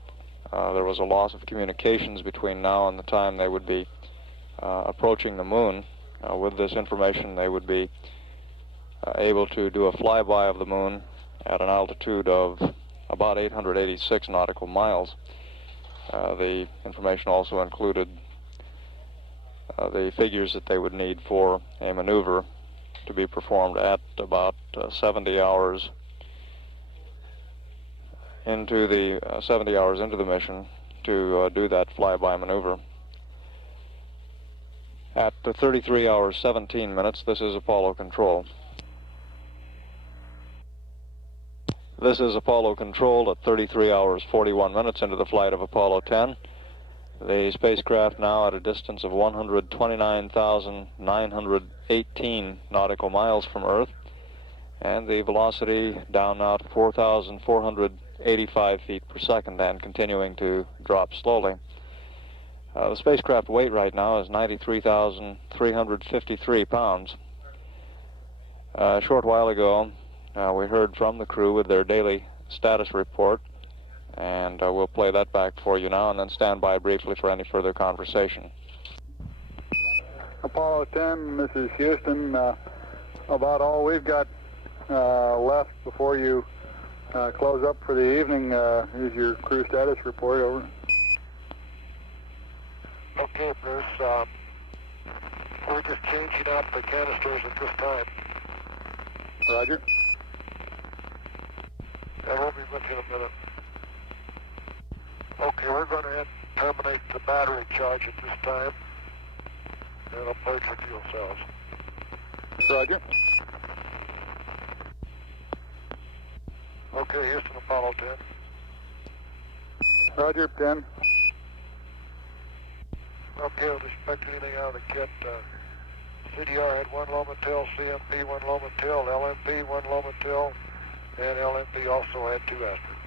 there was a loss of communications between now and the time they would be approaching the moon. With this information, they would be able to do a flyby of the moon at an altitude of about 886 nautical miles. The information also included the figures that they would need for a maneuver to be performed at about 70 hours into the mission to do that flyby maneuver. At 33 hours 17 minutes, this is Apollo Control. This is Apollo Control at 33 hours 41 minutes into the flight of Apollo 10. The spacecraft now at a distance of 129,918 nautical miles from Earth, and the velocity down now to 4,485 feet per second and continuing to drop slowly. The spacecraft weight right now is 93,353 pounds. A short while ago, we heard from the crew with their daily status report, and we'll play that back for you now and then stand by briefly for any further conversation. Apollo 10, this is Houston. About all we've got left before you close up for the evening is your crew status report. Over. Okay, Bruce. We're just changing out the canisters at this time. Roger. And we'll be with you in a minute. Okay, we're going to terminate the battery charge at this time. And I'll purge the fuel cells. Roger. Okay, Houston, Apollo 10. Roger, 10. Okay, with respect to anything out of the kit, CDR had 1 Lomatil, CMP 1 Lomatil, LMP 1 Lomatil, and LMP also had 2 aspirin.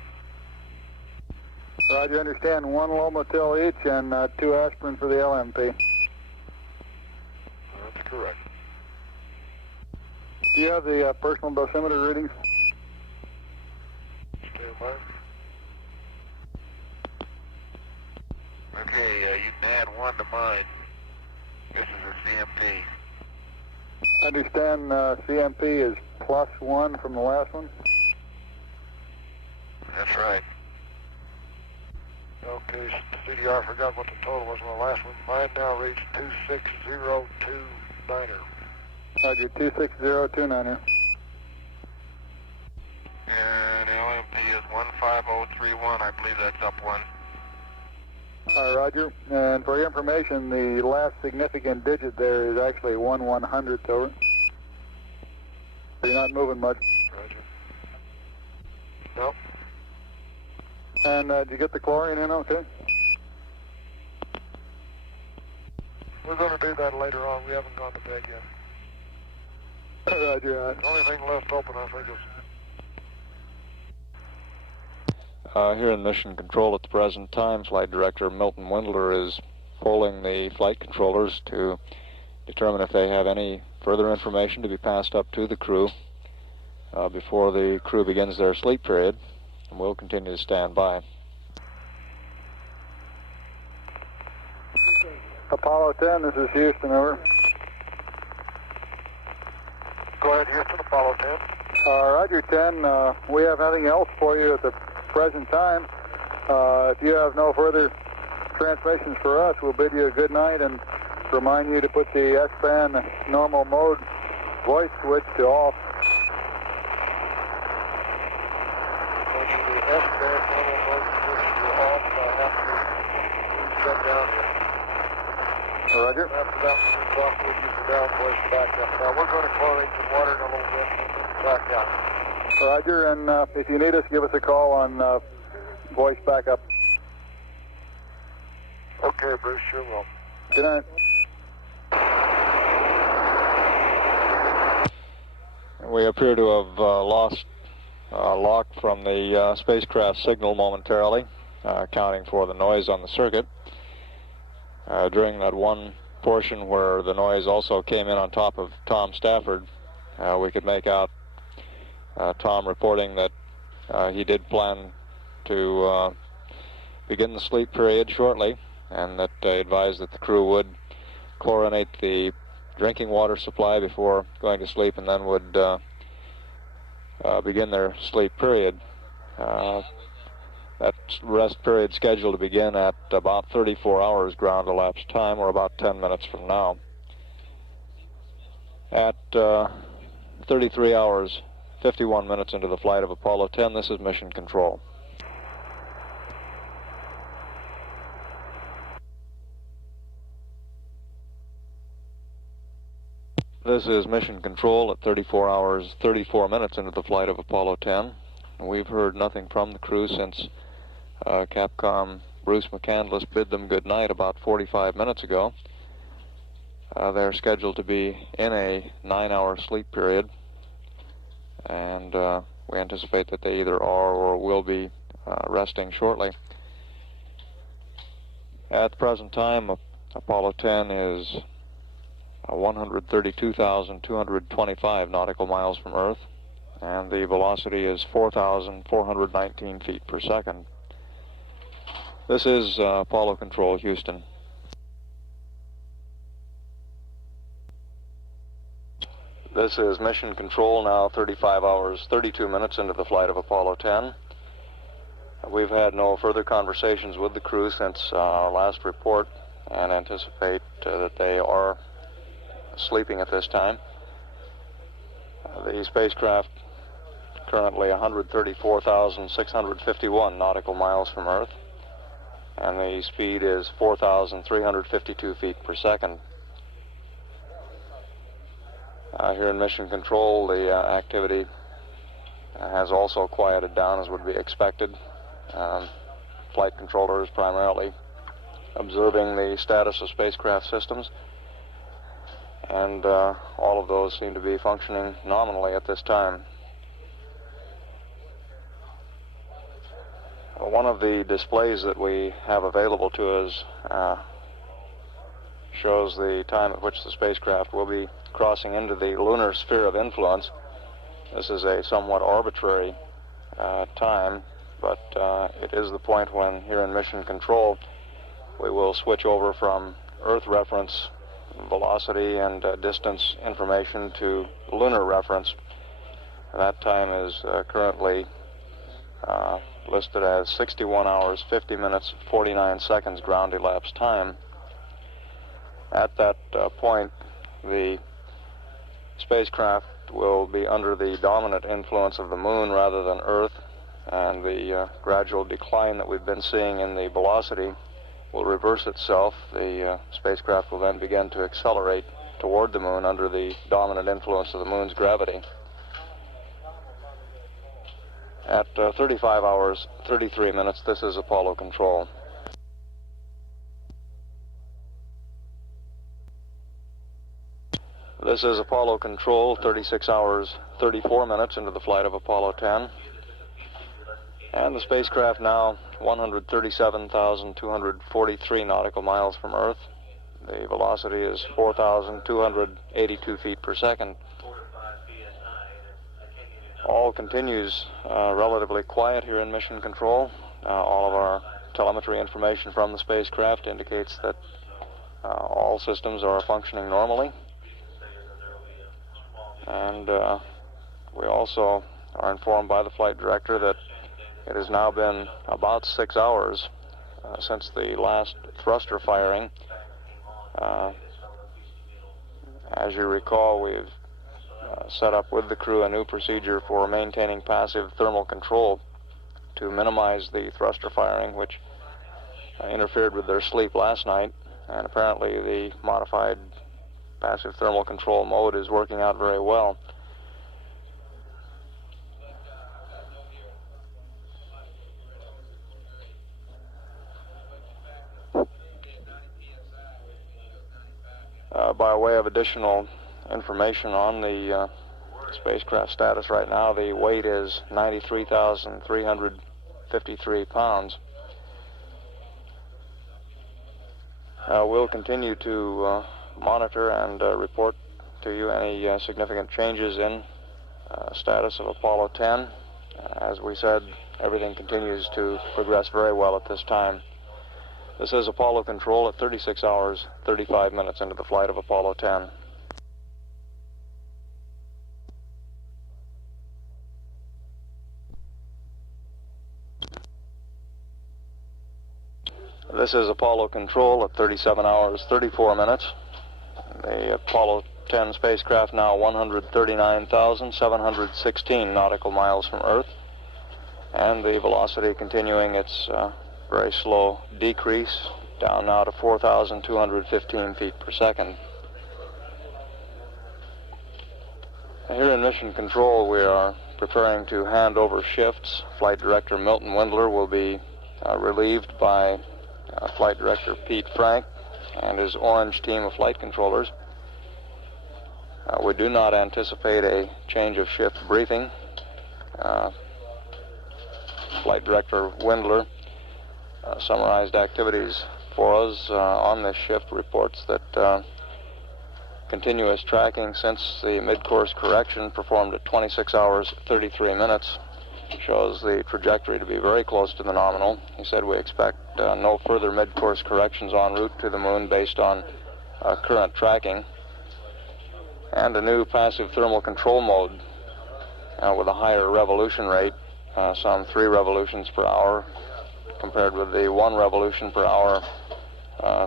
Roger, understand 1 Lomatil each and 2 aspirin for the LMP. That's correct. Do you have the personal dosimeter readings? Stand by. Okay, you can add 1 to mine. This is a CMP. Understand CMP is +1 from the last one? That's right. Okay, CDR forgot what the total was on the last one. Mine now reads 26029er. Roger, 26029er. And LMP is 15031. I believe that's up 1. All right, Roger. And for your information, the last significant digit there is actually 1/100th over. So you're not moving much. Roger. Nope. And did you get the chlorine in okay? We're going to do that later on. We haven't gone to bed yet. Roger. The only thing left open, I think, is... Here in Mission Control at the present time, Flight Director Milton Windler is polling the flight controllers to determine if they have any further information to be passed up to the crew before the crew begins their sleep period, and we'll continue to stand by. Apollo 10, this is Houston, over. Go ahead, Houston, Apollo 10. Roger, 10. We have nothing else for you at the present time. If you have no further transmissions for us, we'll bid you a good night and remind you to put the S-band normal mode voice switch to off. The S-band normal mode switch to off after we shut down here. Roger. After that, we'll talk with you for down voice back up. Now, we're going to chlorate some water in a little bit and then back out. Roger, and if you need us, give us a call on voice backup. Okay, Bruce, sure will. Good night. We appear to have lost lock from the spacecraft signal momentarily, accounting for the noise on the circuit. During that one portion where the noise also came in on top of Tom Stafford, we could make out Tom reporting that he did plan to begin the sleep period shortly, and that advised that the crew would chlorinate the drinking water supply before going to sleep, and then would begin their sleep period. That rest period scheduled to begin at about 34 hours ground elapsed time, or about 10 minutes from now. At 33 hours, 51 minutes into the flight of Apollo 10, this is Mission Control. This is Mission Control at 34 hours, 34 minutes into the flight of Apollo 10. We've heard nothing from the crew since Capcom Bruce McCandless bid them good night about 45 minutes ago. They're scheduled to be in a 9-hour sleep period, and we anticipate that they either are or will be resting shortly. At the present time, Apollo 10 is 132,225 nautical miles from Earth, and the velocity is 4,419 feet per second. This is Apollo Control, Houston. This is Mission Control now, 35 hours, 32 minutes into the flight of Apollo 10. We've had no further conversations with the crew since our last report and anticipate that they are sleeping at this time. The spacecraft currently 134,651 nautical miles from Earth, and the speed is 4,352 feet per second. Here in Mission Control, the activity has also quieted down as would be expected. Flight controllers primarily observing the status of spacecraft systems, and all of those seem to be functioning nominally at this time. One of the displays that we have available to us shows the time at which the spacecraft will be crossing into the lunar sphere of influence. This is a somewhat arbitrary time, but it is the point when, here in Mission Control, we will switch over from Earth reference velocity and distance information to lunar reference. That time is currently listed as 61 hours, 50 minutes, 49 seconds ground elapsed time. At that point, the spacecraft will be under the dominant influence of the moon rather than Earth, and the gradual decline that we've been seeing in the velocity will reverse itself. The spacecraft will then begin to accelerate toward the moon under the dominant influence of the moon's gravity. At 35 hours, 33 minutes, this is Apollo Control. This is Apollo Control, 36 hours, 34 minutes into the flight of Apollo 10. And the spacecraft now 137,243 nautical miles from Earth. The velocity is 4,282 feet per second. All continues relatively quiet here in Mission Control. All of our telemetry information from the spacecraft indicates that all systems are functioning normally. And we also are informed by the flight director that it has now been about 6 hours since the last thruster firing. As you recall, we've set up with the crew a new procedure for maintaining passive thermal control to minimize the thruster firing, which interfered with their sleep last night. And apparently the modified passive thermal control mode is working out very well. By way of additional information on the spacecraft status right now, the weight is 93,353 pounds. We'll continue to monitor and report to you any significant changes in status of Apollo 10. As we said, everything continues to progress very well at this time. This is Apollo Control at 36 hours, 35 minutes into the flight of Apollo 10. This is Apollo Control at 37 hours, 34 minutes. The Apollo 10 spacecraft now 139,716 nautical miles from Earth, and the velocity continuing its very slow decrease, down now to 4,215 feet per second. Here in Mission Control, we are preparing to hand over shifts. Flight Director Milton Windler will be relieved by Flight Director Pete Frank and his orange team of flight controllers. We do not anticipate a change of shift briefing. Flight Director Windler summarized activities for us on this shift, reports that continuous tracking since the mid-course correction performed at 26 hours 33 minutes shows the trajectory to be very close to the nominal. He said we expect no further mid-course corrections en route to the moon based on current tracking. and a new passive thermal control mode with a higher revolution rate, some 3 revolutions per hour, compared with the 1 revolution per hour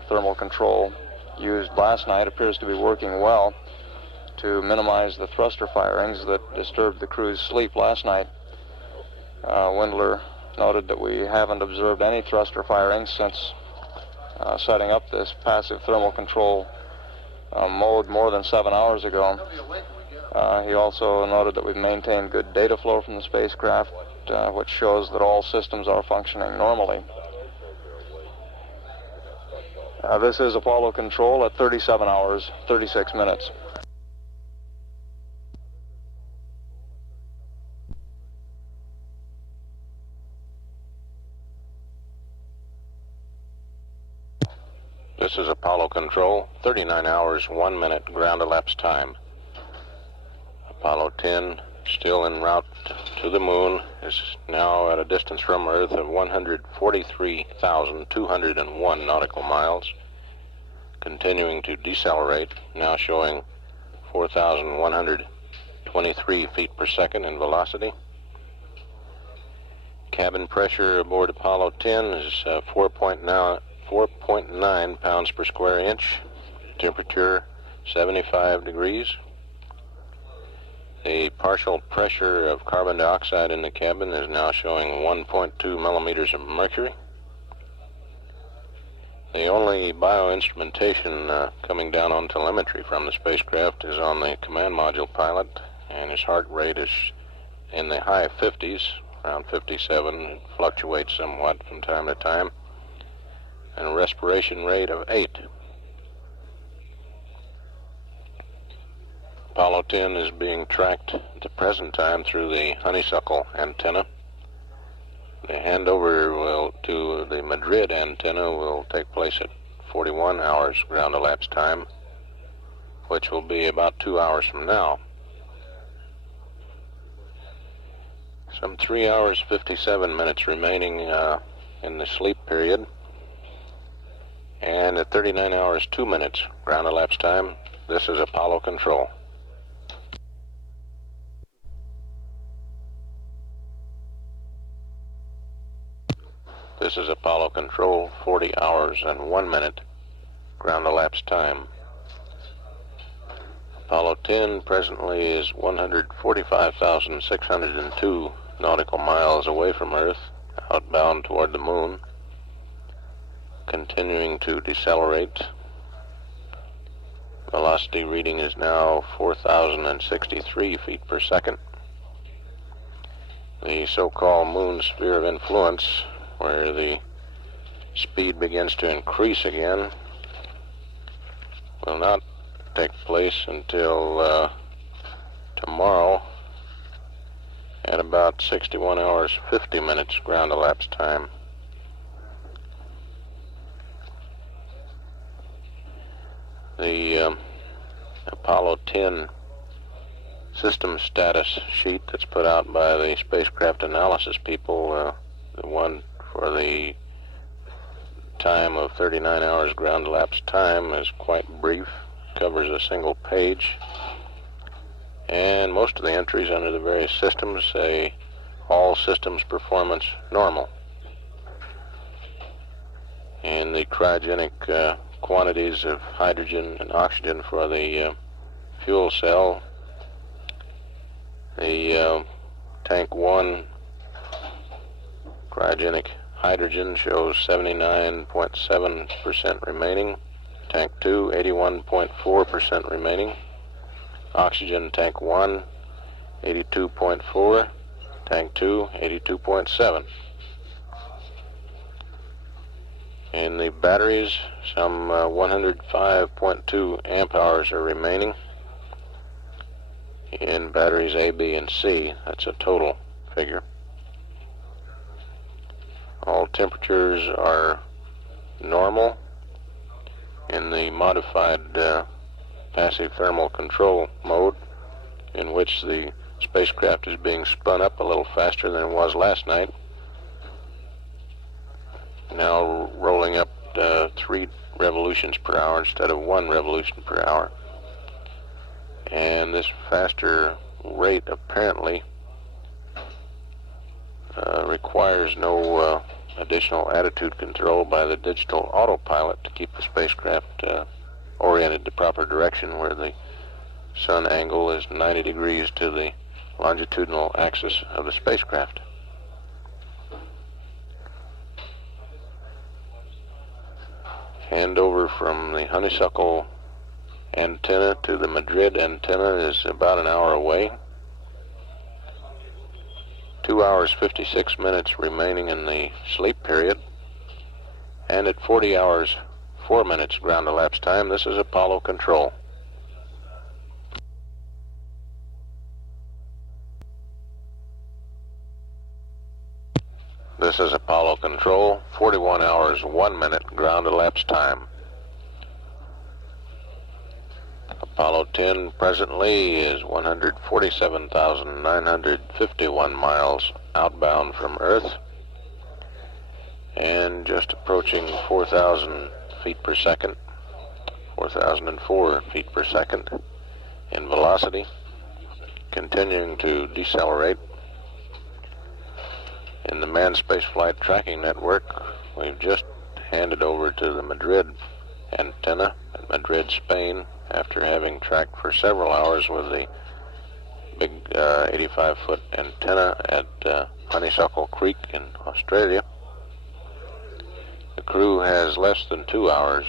thermal control used last night. Appears to be working well to minimize the thruster firings that disturbed the crew's sleep last night. Windler noted that we haven't observed any thruster firings since setting up this passive thermal control mode more than 7 hours ago. He also noted that we've maintained good data flow from the spacecraft, which shows that all systems are functioning normally. This is Apollo Control at 37 hours, 36 minutes. This is Apollo Control, 39 hours, 1 minute ground elapsed time. Apollo 10, still en route to the moon, is now at a distance from Earth of 143,201 nautical miles, continuing to decelerate, now showing 4,123 feet per second in velocity. Cabin pressure aboard Apollo 10 is 4.9 pounds per square inch. Temperature 75 degrees. The partial pressure of carbon dioxide in the cabin is now showing 1.2 millimeters of mercury. The only bioinstrumentation coming down on telemetry from the spacecraft is on the command module pilot, and his heart rate is in the high 50s, around 57. It fluctuates somewhat from time to time, and a respiration rate of 8. Apollo 10 is being tracked at the present time through the honeysuckle antenna. The handover to the Madrid antenna will take place at 41 hours ground elapsed time, which will be about 2 hours from now. Some 3 hours 57 minutes remaining in the sleep period, and at 39 hours 2 minutes ground elapsed time, this is Apollo Control. This is Apollo Control, 40 hours and 1 minute ground elapsed time. Apollo 10 presently is 145,602 nautical miles away from Earth, outbound toward the moon, continuing to decelerate. Velocity reading is now 4,063 feet per second. The so-called moon sphere of influence, where the speed begins to increase again, will not take place until tomorrow at about 61 hours 50 minutes ground elapsed time. The Apollo 10 system status sheet that's put out by the spacecraft analysis people, the one for the time of 39 hours ground elapsed time, is quite brief, covers a single page, and most of the entries under the various systems say all systems performance normal. In the cryogenic quantities of hydrogen and oxygen for the fuel cell, the tank 1 cryogenic hydrogen shows 79.7% remaining. Tank 2, 81.4% remaining. Oxygen tank 1, 82.4. Tank 2, 82.7. In the batteries, some 105.2 amp hours are remaining. In batteries A, B, and C, that's a total figure. All temperatures are normal. In the modified passive thermal control mode, in which the spacecraft is being spun up a little faster than it was last night, now rolling up 3 revolutions per hour instead of 1 revolution per hour. And this faster rate apparently requires no additional attitude control by the digital autopilot to keep the spacecraft oriented the proper direction, where the sun angle is 90 degrees to the longitudinal axis of the spacecraft. Handover from the honeysuckle antenna to the Madrid antenna is about an hour away. 2 hours 56 minutes remaining in the sleep period, and at 40 hours 4 minutes ground elapsed time, this is Apollo control. This is Apollo control, 41 hours 1 minute ground elapsed time. Apollo 10 presently is 147,951 miles outbound from Earth and just approaching 4,000 feet per second, 4,004 feet per second in velocity, continuing to decelerate. In the manned spaceflight tracking network, we've just handed over to the Madrid antenna at Madrid, Spain, after having tracked for several hours with the big 85-foot antenna at Honeysuckle Creek in Australia. The crew has less than 2 hours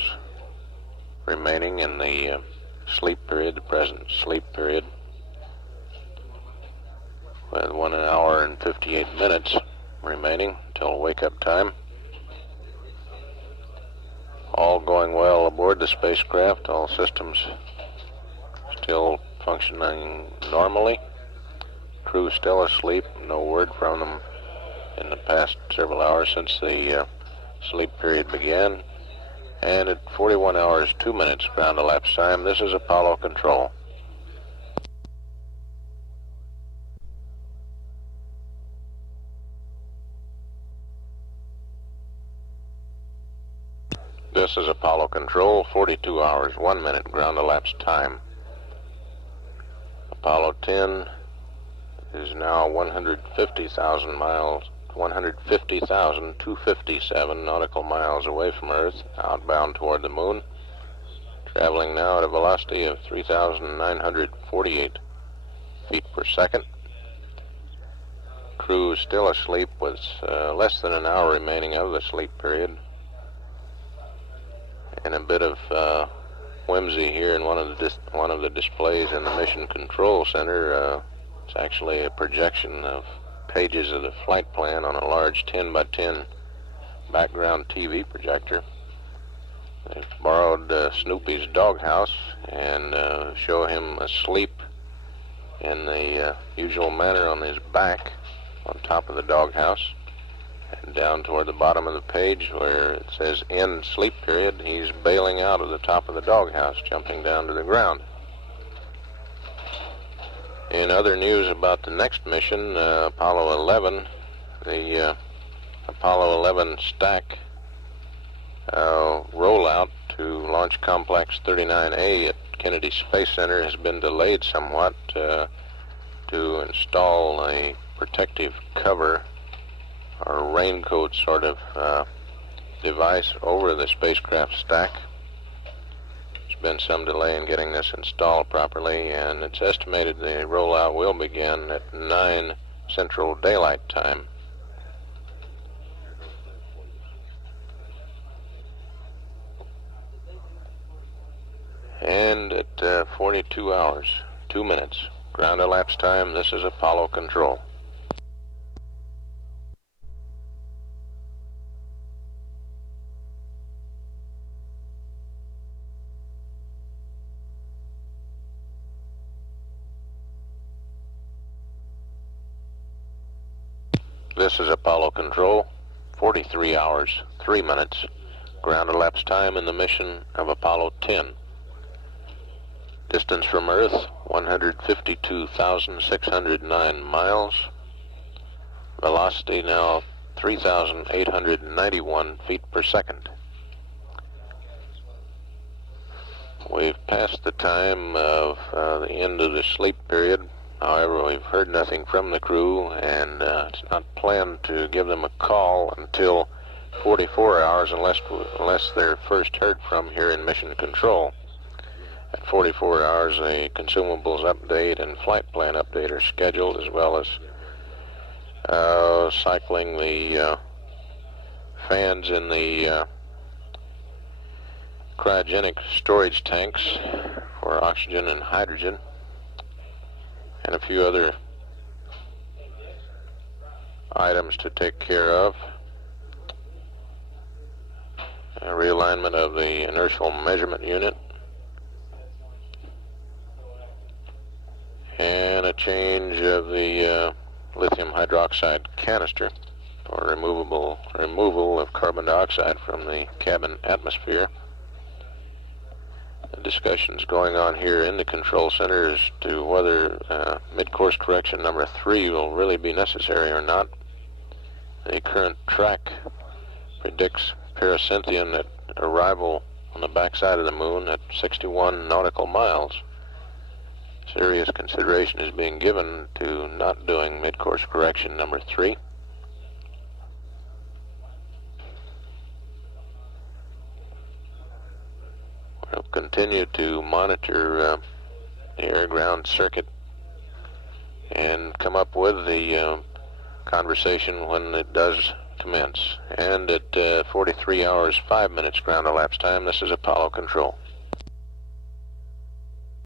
remaining in the sleep period, the present sleep period, with 1 hour and 58 minutes remaining until wake-up time. All going well aboard the spacecraft, all systems still functioning normally. Crew still asleep, no word from them in the past several hours since the sleep period began. And at 41 hours 2 minutes ground elapsed time, this is Apollo control. This is Apollo control, 42 hours 1 minute ground elapsed time. Apollo 10 is now 150,000 miles, 150,257 nautical miles away from Earth, outbound toward the moon, traveling now at a velocity of 3,948 feet per second. Crew still asleep with less than an hour remaining of the sleep period. And a bit of whimsy here in one of the displays in the Mission Control Center. It's actually a projection of pages of the flight plan on a large 10 by 10 background TV projector. They've borrowed Snoopy's doghouse and show him asleep in the usual manner on his back on top of the doghouse. And down toward the bottom of the page where it says end sleep period, he's bailing out of the top of the doghouse, jumping down to the ground. In other news about the next mission, Apollo 11, the Apollo 11 stack rollout to Launch Complex 39A at Kennedy Space Center has been delayed somewhat to install a protective cover or raincoat sort of device over the spacecraft stack. There's been some delay in getting this installed properly, and it's estimated the rollout will begin at 9 Central Daylight Time. And at 42 hours, 2 minutes, ground elapsed time, this is Apollo control. This is Apollo control, 43 hours, 3 minutes, ground elapsed time in the mission of Apollo 10. Distance from Earth, 152,609 miles. Velocity now 3,891 feet per second. We've passed the time of the end of the sleep period. However, we've heard nothing from the crew, and it's not planned to give them a call until 44 hours unless they're first heard from here in Mission Control. At 44 hours, a consumables update and flight plan update are scheduled, as well as cycling the fans in the cryogenic storage tanks for oxygen and hydrogen, and a few other items to take care of. A realignment of the inertial measurement unit, and a change of the lithium hydroxide canister for removal of carbon dioxide from the cabin atmosphere. The discussions going on here in the control center as to whether mid-course correction number 3 will really be necessary or not. The current track predicts pericynthion at arrival on the backside of the moon at 61 nautical miles. Serious consideration is being given to not doing mid-course correction number 3. We'll continue to monitor the air-ground circuit and come up with the conversation when it does commence. And at 43 hours 5 minutes ground elapsed time, this is Apollo Control.